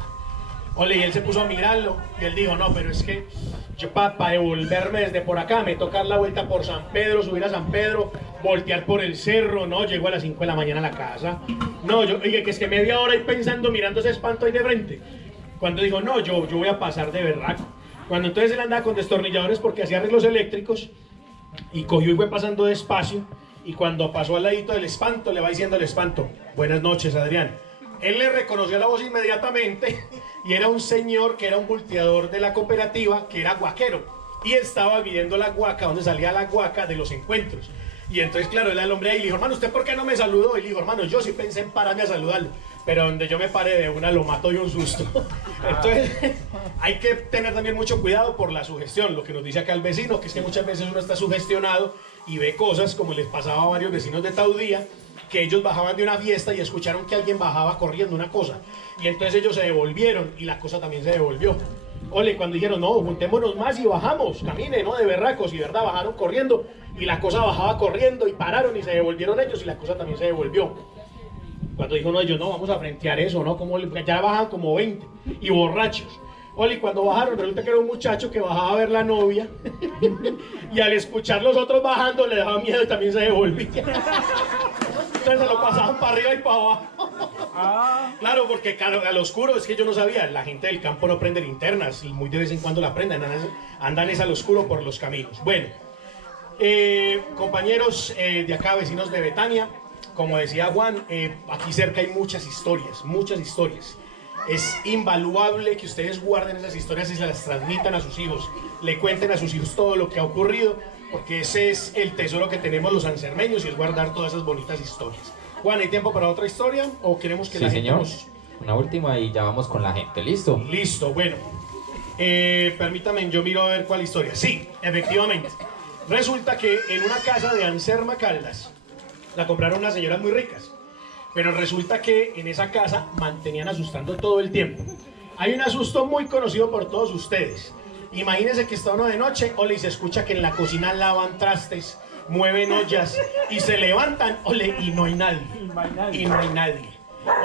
Ole, y él se puso a mirarlo, y él dijo: no, pero es que yo para devolverme desde por acá, me toca dar la vuelta por San Pedro, subir a San Pedro, voltear por el cerro, no, llego a las 5 de la mañana a la casa. No, oye, que es que media hora ahí pensando, mirando ese espanto ahí de frente. Cuando dijo: no, yo voy a pasar de berraco. Cuando entonces él andaba con destornilladores porque hacía arreglos eléctricos, y cogió y fue pasando despacio, y cuando pasó al ladito del espanto, le va diciendo al espanto: buenas noches, Adrián. Él le reconoció la voz inmediatamente y era un señor que era un volteador de la cooperativa, que era guaquero, y estaba viendo la guaca, donde salía la guaca de los encuentros. Y entonces, claro, él era el hombre ahí y le dijo, hermano, ¿usted por qué no me saludó? Y le dijo, hermano, yo sí pensé en pararme a saludarlo, pero donde yo me pare de una lo mato de un susto. Entonces, hay que tener también mucho cuidado por la sugestión, lo que nos dice acá el vecino, que es que muchas veces uno está sugestionado y ve cosas como les pasaba a varios vecinos de Taudía, que ellos bajaban de una fiesta y escucharon que alguien bajaba corriendo una cosa, y entonces ellos se devolvieron y la cosa también se devolvió. Ole, cuando dijeron, no, juntémonos más y bajamos, camine, no, de berracos, y verdad, bajaron corriendo, y la cosa bajaba corriendo, y pararon, y se devolvieron ellos, y la cosa también se devolvió. Cuando dijo uno de ellos, no, vamos a frentear eso, ¿no? Como ya bajan como 20, y borrachos. Ole, y cuando bajaron, resulta que era un muchacho que bajaba a ver la novia, y al escuchar los otros bajando, le daba miedo y también se devolvía. Entonces se lo pasaban para arriba y para abajo. Claro, porque claro, al oscuro, es que yo no sabía, la gente del campo no prende linternas, y muy de vez en cuando la prenden, andan es al oscuro por los caminos. Bueno, compañeros de acá, vecinos de Betania, como decía Juan, aquí cerca hay muchas historias, muchas historias. Es invaluable que ustedes guarden esas historias y se las transmitan a sus hijos, le cuenten a sus hijos todo lo que ha ocurrido, porque ese es el tesoro que tenemos los sancermeños, y es guardar todas esas bonitas historias. Juan, ¿hay tiempo para otra historia o queremos que la gente señor. nos... Una última y ya vamos con la gente, ¿listo? Listo, bueno. Permítame, yo miro a ver cuál historia. Sí, efectivamente. Resulta que en una casa de Anserma Caldas la compraron unas señoras muy ricas, pero resulta que en esa casa mantenían asustando todo el tiempo. Hay un asusto muy conocido por todos ustedes. Imagínense que está uno de noche, ole, y se escucha que en la cocina lavan trastes, mueven ollas y se levantan, ole, y no hay nadie. Y no hay nadie.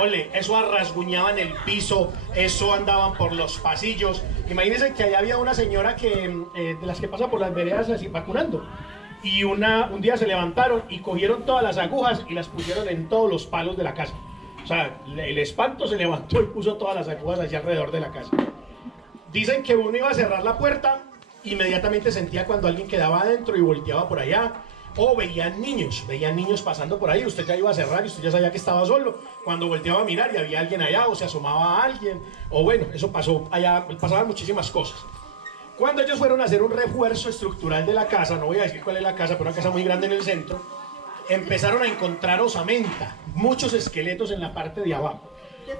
Ole, eso rasguñaban el piso, eso andaban por los pasillos. Imagínense que allá había una señora que, de las que pasa por las veredas así vacunando. Y un día se levantaron y cogieron todas las agujas y las pusieron en todos los palos de la casa. O sea, el espanto se levantó y puso todas las agujas hacia alrededor de la casa. Dicen que uno iba a cerrar la puerta, inmediatamente sentía cuando alguien quedaba adentro y volteaba por allá. O veían niños pasando por ahí, usted ya iba a cerrar y usted ya sabía que estaba solo. Cuando volteaba a mirar y había alguien allá, o se asomaba a alguien, o bueno, eso pasó allá, pasaban muchísimas cosas. Cuando ellos fueron a hacer un refuerzo estructural de la casa, no voy a decir cuál es la casa, pero una casa muy grande en el centro, empezaron a encontrar osamenta, muchos esqueletos en la parte de abajo.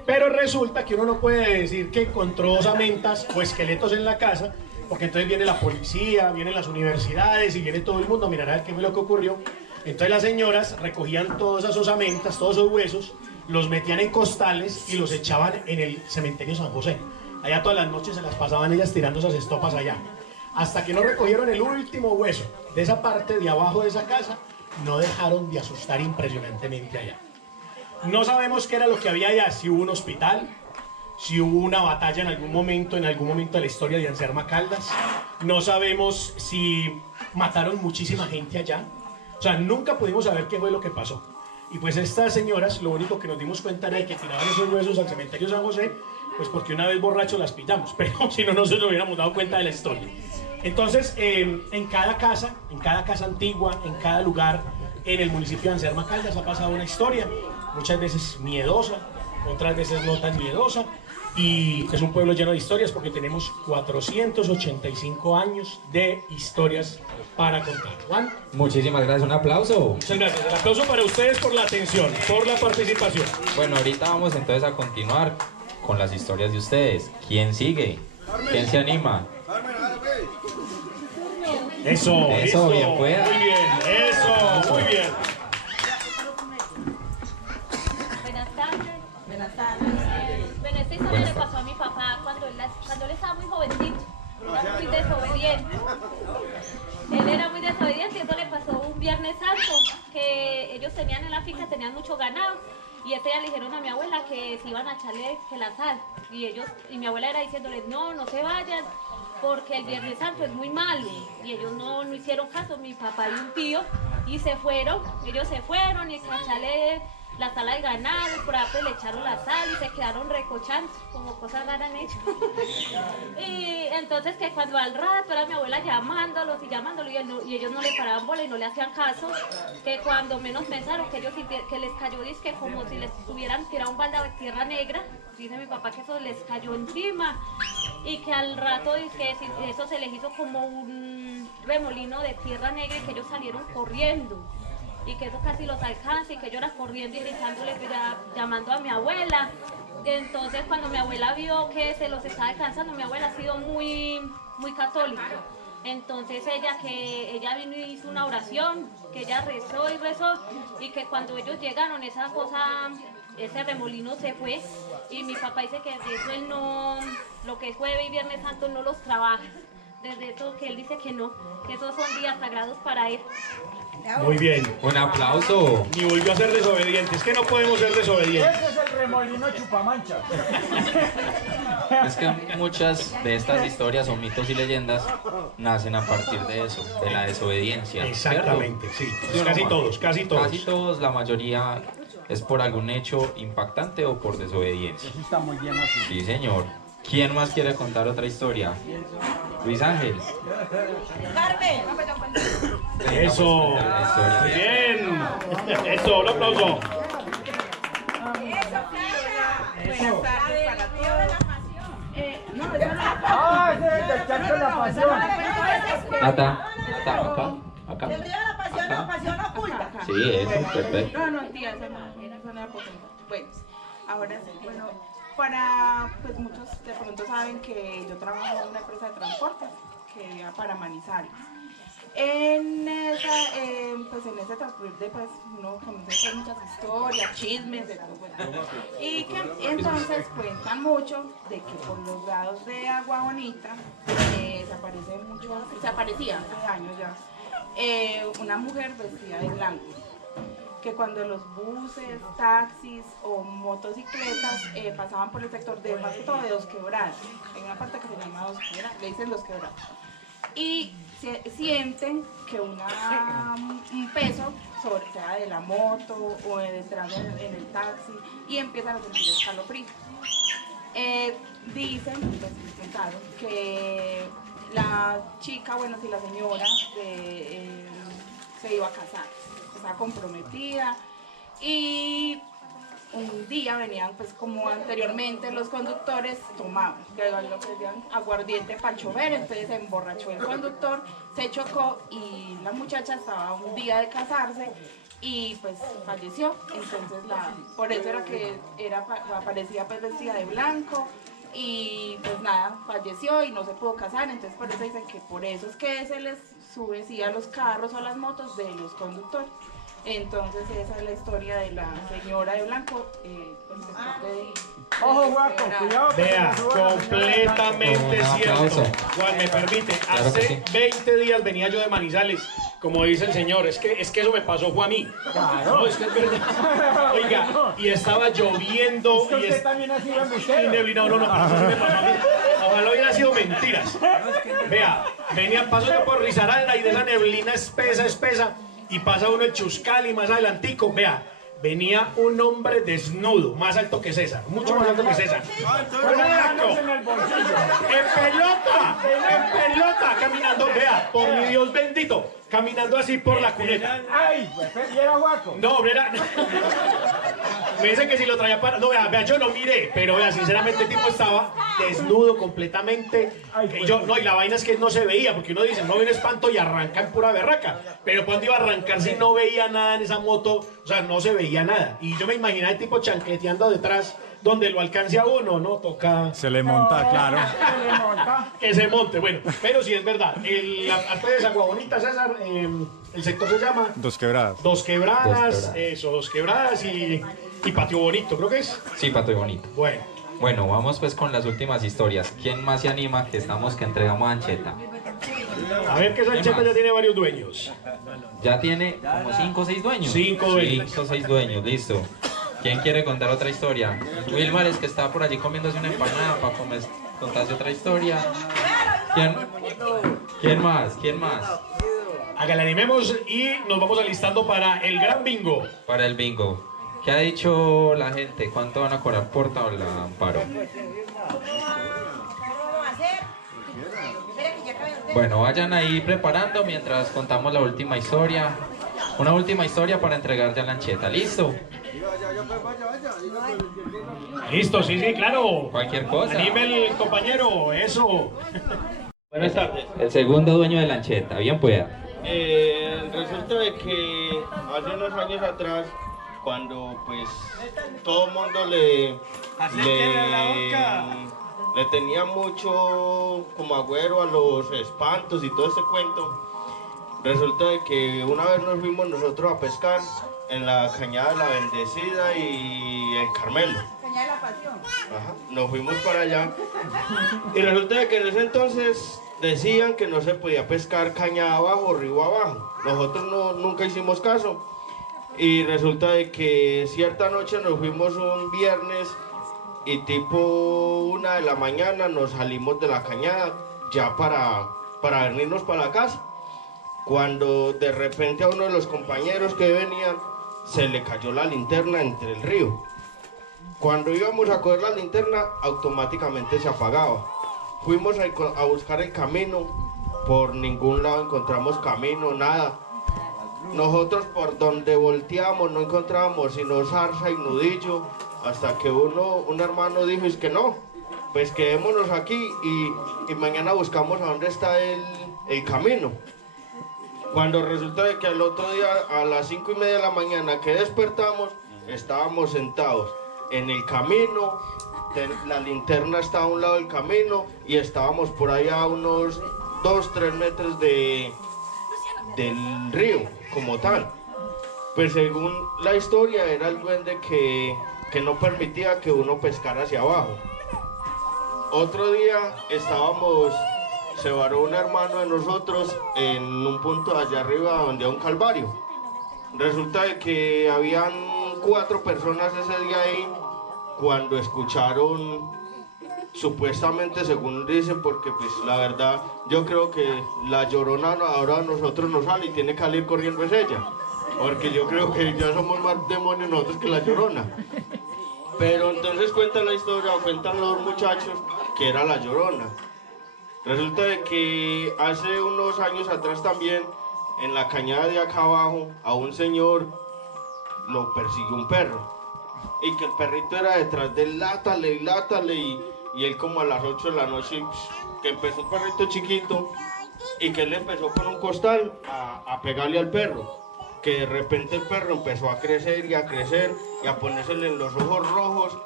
Pero resulta que uno no puede decir que encontró osamentas o esqueletos en la casa, porque entonces viene la policía, vienen las universidades y viene todo el mundo a mirar a ver qué fue lo que ocurrió. Entonces las señoras recogían todas esas osamentas, todos esos huesos, los metían en costales y los echaban en el cementerio San José. Allá todas las noches se las pasaban ellas tirando esas estopas allá. Hasta que no recogieron el último hueso de esa parte de abajo de esa casa, no dejaron de asustar impresionantemente allá. No sabemos qué era lo que había allá, si hubo un hospital, si hubo una batalla en algún momento de la historia de Anserma Caldas. No sabemos si mataron muchísima gente allá. O sea, nunca pudimos saber qué fue lo que pasó. Y pues estas señoras, lo único que nos dimos cuenta era de que tiraban esos huesos al cementerio San José, pues porque una vez borrachos las pillamos, pero si no, no se nos hubiéramos dado cuenta de la historia. Entonces, en cada casa antigua, en cada lugar, en el municipio de Anserma Caldas ha pasado una historia, muchas veces miedosa, otras veces no tan miedosa, y es un pueblo lleno de historias porque tenemos 485 años de historias para contar. Juan. Muchísimas gracias, un aplauso. Muchas gracias, el aplauso para ustedes por la atención, por la participación. Bueno, ahorita vamos entonces a continuar con las historias de ustedes. ¿Quién sigue? ¿Quién se anima? Eso, listo. Bien pueda. Muy bien, eso, muy bien. Buenas tardes. Buenas tardes. Bueno, esta historia le pasó a mi papá cuando él estaba muy jovencito. Era muy desobediente. Él era muy desobediente y eso le pasó un Viernes Santo, que ellos tenían en la finca, tenían mucho ganado. Y ese día le dijeron a mi abuela que se iban a echarle que la sal. Y mi abuela era diciéndoles, no se vayan, porque el Viernes Santo es muy malo. Y ellos no hicieron caso, mi papá y un tío, y se fueron. Ellos se fueron y se echarle la sala de ganado, y por ahí pues le echaron la sal y se quedaron recochando, como cosas raras han hecho. Y entonces que cuando al rato era mi abuela llamándolos y y ellos no le paraban bola y no le hacían caso, que cuando menos pensaron que ellos que les cayó disque como si les tuvieran tirado un balde de tierra negra, dice mi papá que eso les cayó encima y que al rato que eso se les hizo como un remolino de tierra negra y que ellos salieron corriendo y que eso casi los alcanza y que yo era corriendo y gritándole, llamando a mi abuela. Entonces cuando mi abuela vio que se los estaba alcanzando, mi abuela ha sido muy católica. Entonces ella vino y hizo una oración, que ella rezó y que cuando ellos llegaron ese remolino se fue y mi papá dice que desde eso él no, lo que es jueves y viernes santo no los trabaja. Desde eso que él dice que no, que esos son días sagrados para él. Muy bien. Un aplauso. Ni volvió a ser desobediente. Es que no podemos ser desobedientes. Ese es el remolino chupamancha. Es que muchas de estas historias o mitos y leyendas nacen a partir de eso, de la desobediencia. Exactamente, ¿cierto? sí. Pues casi todos. Casi todos, la mayoría es por algún hecho impactante o por desobediencia. Eso está muy bien así. Sí, señor. ¿Quién más quiere contar otra historia? Luis Ángel. Carmen. Eso. Bien. Eso, un aplauso. Buenas tardes para todos. No, eso no. ¡Ah, ese es del Charco de la Pasión! Acá. El río de la pasión, la pasión oculta. Sí, eso, perfecto. No, tía, eso no era potente. Bueno, ahora sí, pues muchos de pronto saben que yo trabajo en una empresa de transportes que era para Manizales. En ese transcurrir de pues uno conoce pues, muchas historias, chismes, de todo, bueno. Y que entonces cuentan mucho de que por los lados de Agua Bonita se aparecía hace años ya una mujer vestida de blanco, que cuando los buses, taxis o motocicletas pasaban por el sector de más que todo de Dos Quebradas, hay una parte que se llama Dos Quebradas, le dicen Dos Quebradas, y sienten que un peso sea de la moto o detrás en el taxi y empiezan a sentir escalofríos. Dicen, pues intentaron, que la chica, bueno, si la señora se iba a casar, estaba comprometida y un día venían, pues como anteriormente los conductores tomaban, que lo que decían aguardiente para el chofer, entonces se emborrachó el conductor, se chocó y la muchacha estaba un día de casarse y pues falleció. Entonces por eso era que aparecía pues vestida de blanco y pues nada, falleció y no se pudo casar. Entonces por eso dicen que por eso es que se les sube sí, a los carros o a las motos de los conductores. Entonces esa es la historia de la señora de blanco. Ojo, Juaco, cuidado. Vea, completamente cierto. Juan, me permite, Claro hace que sí. 20 días venía yo de Manizales, como dice el señor, es que eso me pasó fue a mí. Claro. No, es que es verdad. Oiga, y estaba lloviendo. Es que usted también ha sido embustero. Y neblina, no, eso sí me pasó a mí. Ojalá hubieran sido mentiras. Vea, paso yo por Risaralda y de esa neblina espesa, y pasa uno el Chuscal y más adelantico, vea, venía un hombre desnudo, más alto que César, mucho más alto que César. En pelota, caminando, vea, por mi Dios bendito, caminando así por la cuneta. ¡Ay! ¿Y era Juaco? No, era... Me dicen que si lo traía para... No, vea, yo no miré, pero vea, sinceramente el tipo estaba desnudo completamente. Y la vaina es que no se veía, porque uno dice, no viene espanto y arranca en pura berraca. Pero cuando iba a arrancar, si no veía nada en esa moto, o sea, no se veía nada. Y yo me imaginaba el tipo chanqueteando detrás, donde lo alcance a uno, ¿no? Toca... Se le monta, claro. Que se monte, bueno, pero sí es verdad. Antes de Agua Bonita, César, el sector se llama... Dos Quebradas. Dos Quebradas, eso, Dos Quebradas y Patio Bonito, creo que es. Sí, Patio Bonito. Bueno, vamos pues con las últimas historias. ¿Quién más se anima? Que estamos que entregamos ancheta. A ver, que esa ancheta ya tiene varios dueños. Ya tiene como 5 o 6 dueños. 5 dueños. 5 o 6 dueños, listo. ¿Quién quiere contar otra historia? Wilmar es que está por allí comiéndose una empanada para contarse otra historia. ¿Quién más? A que la animemos y nos vamos alistando para el gran bingo. Para el bingo. ¿Qué ha dicho la gente? ¿Cuánto van a cobrar por tabla amparo? Bueno, vayan ahí preparando mientras contamos la última historia. Una última historia para entregar ya la lancheta. ¿Listo? Listo, sí, claro. Cualquier cosa. Anime el compañero, eso. Buenas tardes. El segundo dueño de lancheta, bien pueda. Resulta de que hace unos años atrás, cuando pues todo el mundo le tenía mucho como agüero a los espantos y todo ese cuento, resulta de que una vez nos fuimos nosotros a pescar en la Cañada de la Bendecida y en Carmelo. Cañada de la Pasión. Ajá, nos fuimos para allá y resulta de que en ese entonces decían que no se podía pescar caña abajo o río abajo. Nosotros nunca hicimos caso y resulta de que cierta noche nos fuimos un viernes y tipo 1 de la mañana nos salimos de la cañada ya para venirnos para la casa, cuando de repente a uno de los compañeros que venían se le cayó la linterna entre el río. Cuando íbamos a coger la linterna automáticamente se apagaba. Fuimos a buscar el camino, por ningún lado encontramos camino, nada. Nosotros por donde volteamos no encontrábamos sino zarza y nudillo, hasta que un hermano dijo, es que no, pues quedémonos aquí y mañana buscamos a dónde está el camino. Cuando resulta de que al otro día a las 5:30 de la mañana que despertamos, estábamos sentados en el camino, la linterna estaba a un lado del camino y estábamos por ahí a unos 2-3 metros del río como tal. Pues según la historia era el duende que no permitía que uno pescara hacia abajo. Otro día se varó un hermano de nosotros en un punto de allá arriba donde hay un calvario. Resulta de que habían 4 personas ese día ahí cuando escucharon, supuestamente según dicen, porque pues la verdad yo creo que la Llorona ahora a nosotros nos sale y tiene que salir corriendo es ella, porque yo creo que ya somos más demonios nosotros que la Llorona. Pero entonces cuentan la historia, o cuentan los muchachos que era la Llorona. Resulta de que hace unos años atrás también, en la cañada de acá abajo, a un señor lo persiguió un perro. Y que el perrito era detrás de él, látale y él como a las 8 de la noche, que empezó un perrito chiquito, y que él empezó con un costal a pegarle al perro. Que de repente el perro empezó a crecer y a ponérsele en los ojos rojos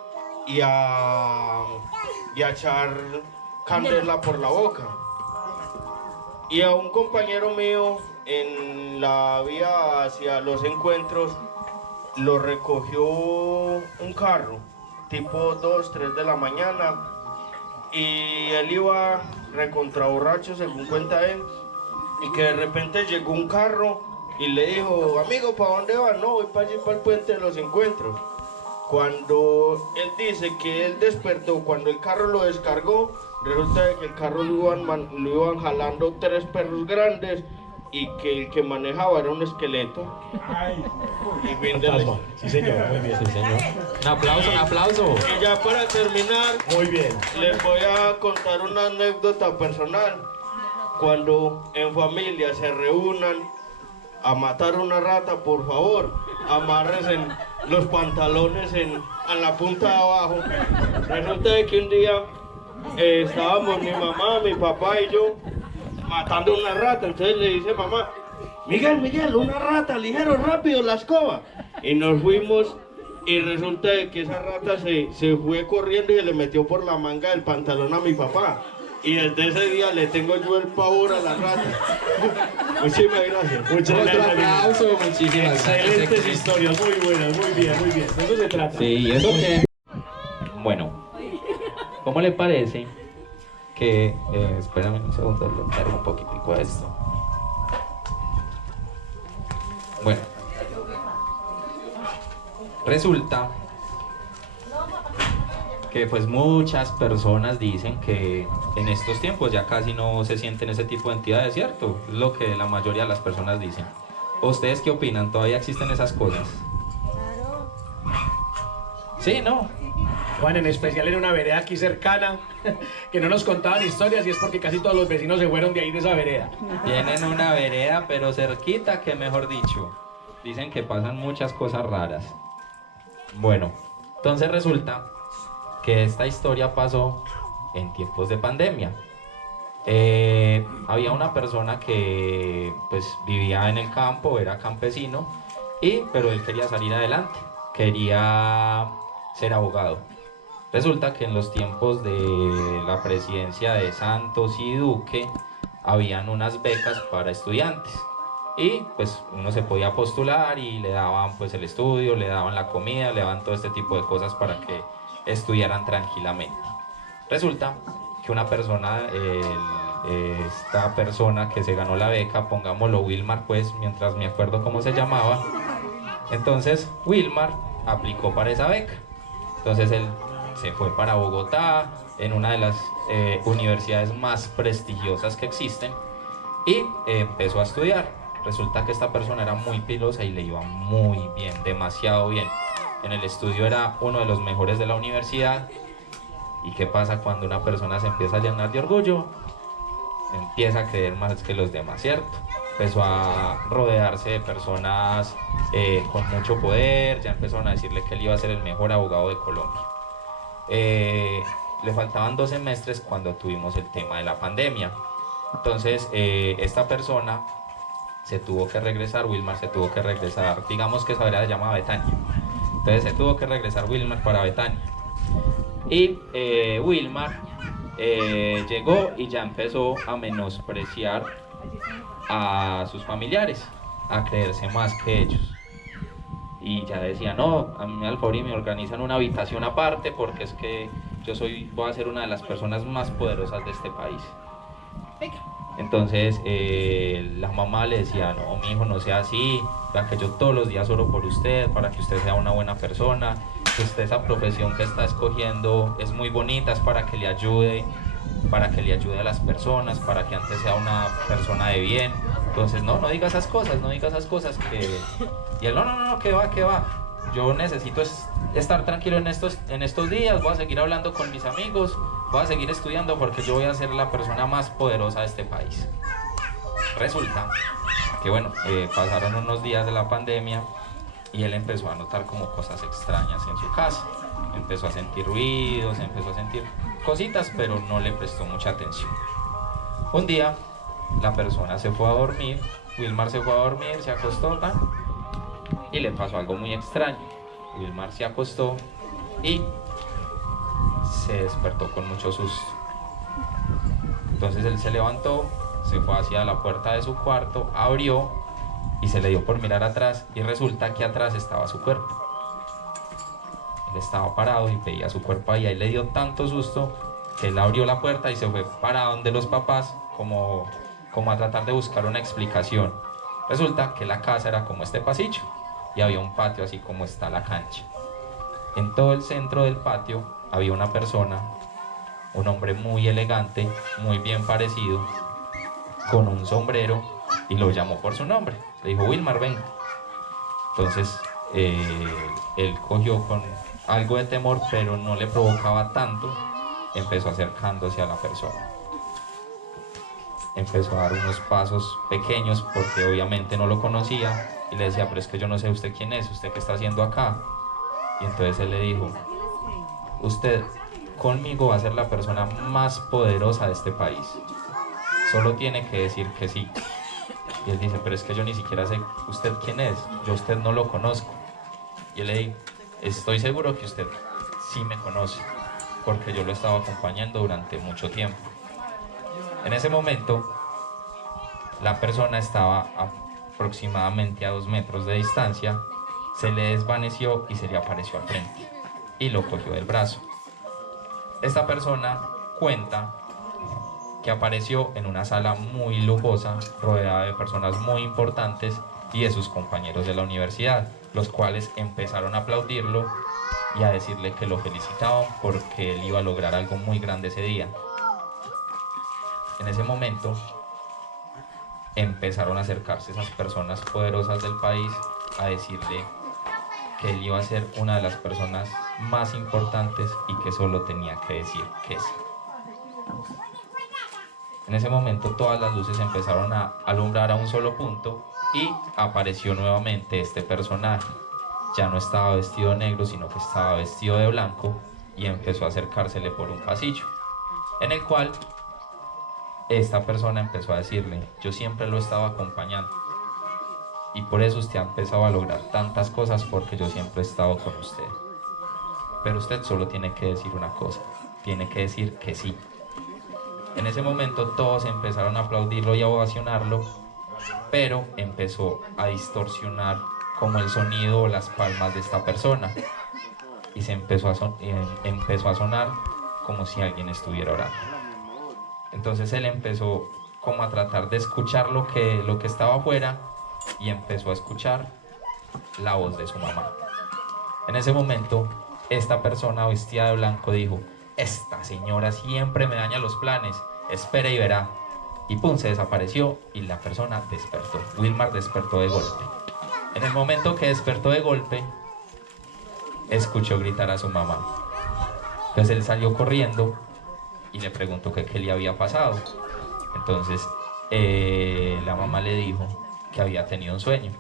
y a echar candela por la boca. Y a un compañero mío en la vía hacia los encuentros lo recogió un carro tipo 2-3 de la mañana y él iba recontra borracho según cuenta él, y que de repente llegó un carro y le dijo, amigo, ¿para dónde vas? No, voy para allí, para el puente de los encuentros. Cuando él dice que él despertó, cuando el carro lo descargó, resulta que el carro lo iban jalando 3 perros grandes y que el que manejaba era un esqueleto. Y fin de la... Sí, señor, muy bien. Sí, señor. Un aplauso. Y ya para terminar, muy bien, les voy a contar una anécdota personal. Cuando en familia se reúnan a matar una rata, por favor, amárrense los pantalones a la punta de abajo. Resulta de que un día estábamos mi mamá, mi papá y yo matando una rata. Entonces le dice mamá, Miguel, una rata, ligero, rápido, la escoba. Y nos fuimos y resulta de que esa rata se fue corriendo y se le metió por la manga del pantalón a mi papá. Y desde ese día le tengo yo el pavor a la rata. Muchísimas gracias. Muchas gracias. Aplauso, muchísimas gracias. Excelentes historias, muy buenas, muy bien. De eso se trata. Sí, eso que... Bueno, ¿cómo le parece que... espérame un segundo, le cargo un poquitico a esto. Bueno. Resulta que pues muchas personas dicen que en estos tiempos ya casi no se sienten ese tipo de entidades, ¿cierto? Es lo que la mayoría de las personas dicen. ¿Ustedes qué opinan? ¿Todavía existen esas cosas? Sí, ¿no? Juan, en especial en una vereda aquí cercana, que no nos contaban historias y es porque casi todos los vecinos se fueron de ahí de esa vereda. Tienen una vereda, pero cerquita, que mejor dicho. Dicen que pasan muchas cosas raras. Bueno, entonces resulta que esta historia pasó en tiempos de pandemia. Había una persona que pues vivía en el campo, era campesino, pero él quería salir adelante, quería ser abogado. Resulta que en los tiempos de la presidencia de Santos y Duque habían unas becas para estudiantes y pues uno se podía postular y le daban pues el estudio, le daban la comida, le daban todo este tipo de cosas para que estudiaran tranquilamente. Resulta que una persona, esta persona que se ganó la beca, pongámoslo Wilmar pues, mientras me acuerdo cómo se llamaba, entonces Wilmar aplicó para esa beca. Entonces él se fue para Bogotá, en una de las universidades más prestigiosas que existen, y empezó a estudiar. Resulta que esta persona era muy pilosa y le iba muy bien, demasiado bien. En el estudio era uno de los mejores de la universidad. ¿Y qué pasa cuando una persona se empieza a llenar de orgullo? Empieza a creer más que los demás, ¿cierto? Empezó a rodearse de personas con mucho poder, ya empezaron a decirle que él iba a ser el mejor abogado de Colombia. Le faltaban 2 semestres cuando tuvimos el tema de la pandemia. Entonces esta persona se tuvo que regresar, Wilmar se tuvo que regresar, digamos que esa vereda se llama Betania. Entonces se tuvo que regresar Wilmar para Betania. Y Wilmar llegó y ya empezó a menospreciar a sus familiares, a creerse más que ellos. Y ya decía, no, a mí Alfori me organizan una habitación aparte porque es que voy a ser una de las personas más poderosas de este país. Entonces la mamá le decía, no, mi hijo, no sea así, ya que yo todos los días oro por usted, para que usted sea una buena persona, que usted esa profesión que está escogiendo es muy bonita, es para que le ayude a las personas, para que antes sea una persona de bien. Entonces no diga esas cosas que... Y él, no, que va, yo necesito estar tranquilo en estos días, voy a seguir hablando con mis amigos, voy a seguir estudiando porque yo voy a ser la persona más poderosa de este país. Resulta que bueno, pasaron unos días de la pandemia y él empezó a notar como cosas extrañas en su casa. Empezó a sentir ruidos, empezó a sentir cositas, pero no le prestó mucha atención. Un día la persona se fue a dormir, Wilmar se fue a dormir, se acostó y le pasó algo muy extraño. Wilmar se acostó y se despertó con mucho susto. Entonces él se levantó, se fue hacia la puerta de su cuarto, abrió y se le dio por mirar atrás y resulta que atrás estaba su cuerpo. Él estaba parado y veía su cuerpo ahí, le dio tanto susto que él abrió la puerta y se fue para donde los papás como a tratar de buscar una explicación. Resulta que la casa era como este pasillo y había un patio así como está la cancha. En todo el centro del patio había una persona, un hombre muy elegante, muy bien parecido, con un sombrero, y lo llamó por su nombre. Le dijo, Wilmar, venga. Entonces él cogió con algo de temor, pero no le provocaba tanto, empezó acercándose a la persona. Empezó a dar unos pasos pequeños porque obviamente no lo conocía y le decía, pero es que yo no sé usted quién es, usted qué está haciendo acá. Y entonces él le dijo, usted conmigo va a ser la persona más poderosa de este país, solo tiene que decir que sí. Y él dice, pero es que yo ni siquiera sé usted quién es, yo a usted no lo conozco. Y él le dijo, estoy seguro que usted sí me conoce, porque yo lo estaba acompañando durante mucho tiempo. En ese momento, la persona estaba aproximadamente a 2 metros de distancia, se le desvaneció y se le apareció al frente y lo cogió del brazo. Esta persona cuenta que apareció en una sala muy lujosa, rodeada de personas muy importantes y de sus compañeros de la universidad, los cuales empezaron a aplaudirlo y a decirle que lo felicitaban porque él iba a lograr algo muy grande ese día. En ese momento empezaron a acercarse esas personas poderosas del país a decirle que él iba a ser una de las personas más importantes y que solo tenía que decir que sí. En ese momento todas las luces empezaron a alumbrar a un solo punto y apareció nuevamente este personaje. Ya no estaba vestido de negro, sino que estaba vestido de blanco y empezó a acercársele por un pasillo, en el cual esta persona empezó a decirle: yo siempre lo estaba acompañando y por eso usted ha empezado a lograr tantas cosas, porque yo siempre he estado con usted. Pero usted solo tiene que decir una cosa, tiene que decir que sí. En ese momento todos empezaron a aplaudirlo y a ovacionarlo, pero empezó a distorsionar como el sonido o las palmas de esta persona y se empezó a sonar como si alguien estuviera orando. Entonces él empezó como a tratar de escuchar lo que estaba afuera y empezó a escuchar la voz de su mamá. En ese momento esta persona vestida de blanco dijo: esta señora siempre me daña los planes, espere y verá. Y pum, se desapareció y la persona despertó. Wilmar despertó de golpe. En el momento que despertó de golpe, escuchó gritar a su mamá. Entonces él salió corriendo y le preguntó qué le había pasado. Entonces la mamá le dijo que había tenido un sueño,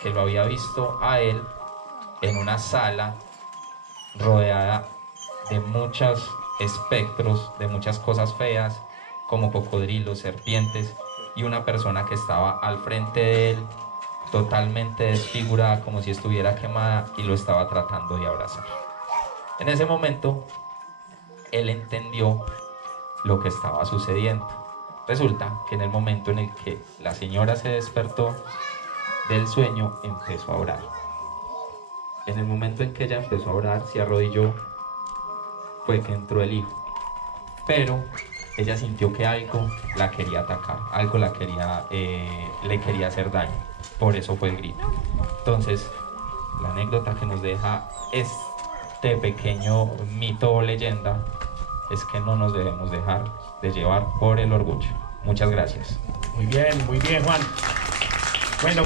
que lo había visto a él en una sala rodeada de muchos espectros, de muchas cosas feas, como cocodrilos, serpientes, y una persona que estaba al frente de él, totalmente desfigurada, como si estuviera quemada, y lo estaba tratando de abrazar. En ese momento, él entendió lo que estaba sucediendo. Resulta que en el momento en el que la señora se despertó del sueño, empezó a orar. En el momento en que ella empezó a orar, se arrodilló, fue que entró el hijo. Pero ella sintió que algo la quería atacar, algo le quería hacer daño. Por eso fue el grito. Entonces, la anécdota que nos deja este pequeño mito o leyenda es que no nos debemos dejar de llevar por el orgullo. Muchas gracias. Muy bien, Juan. Bueno.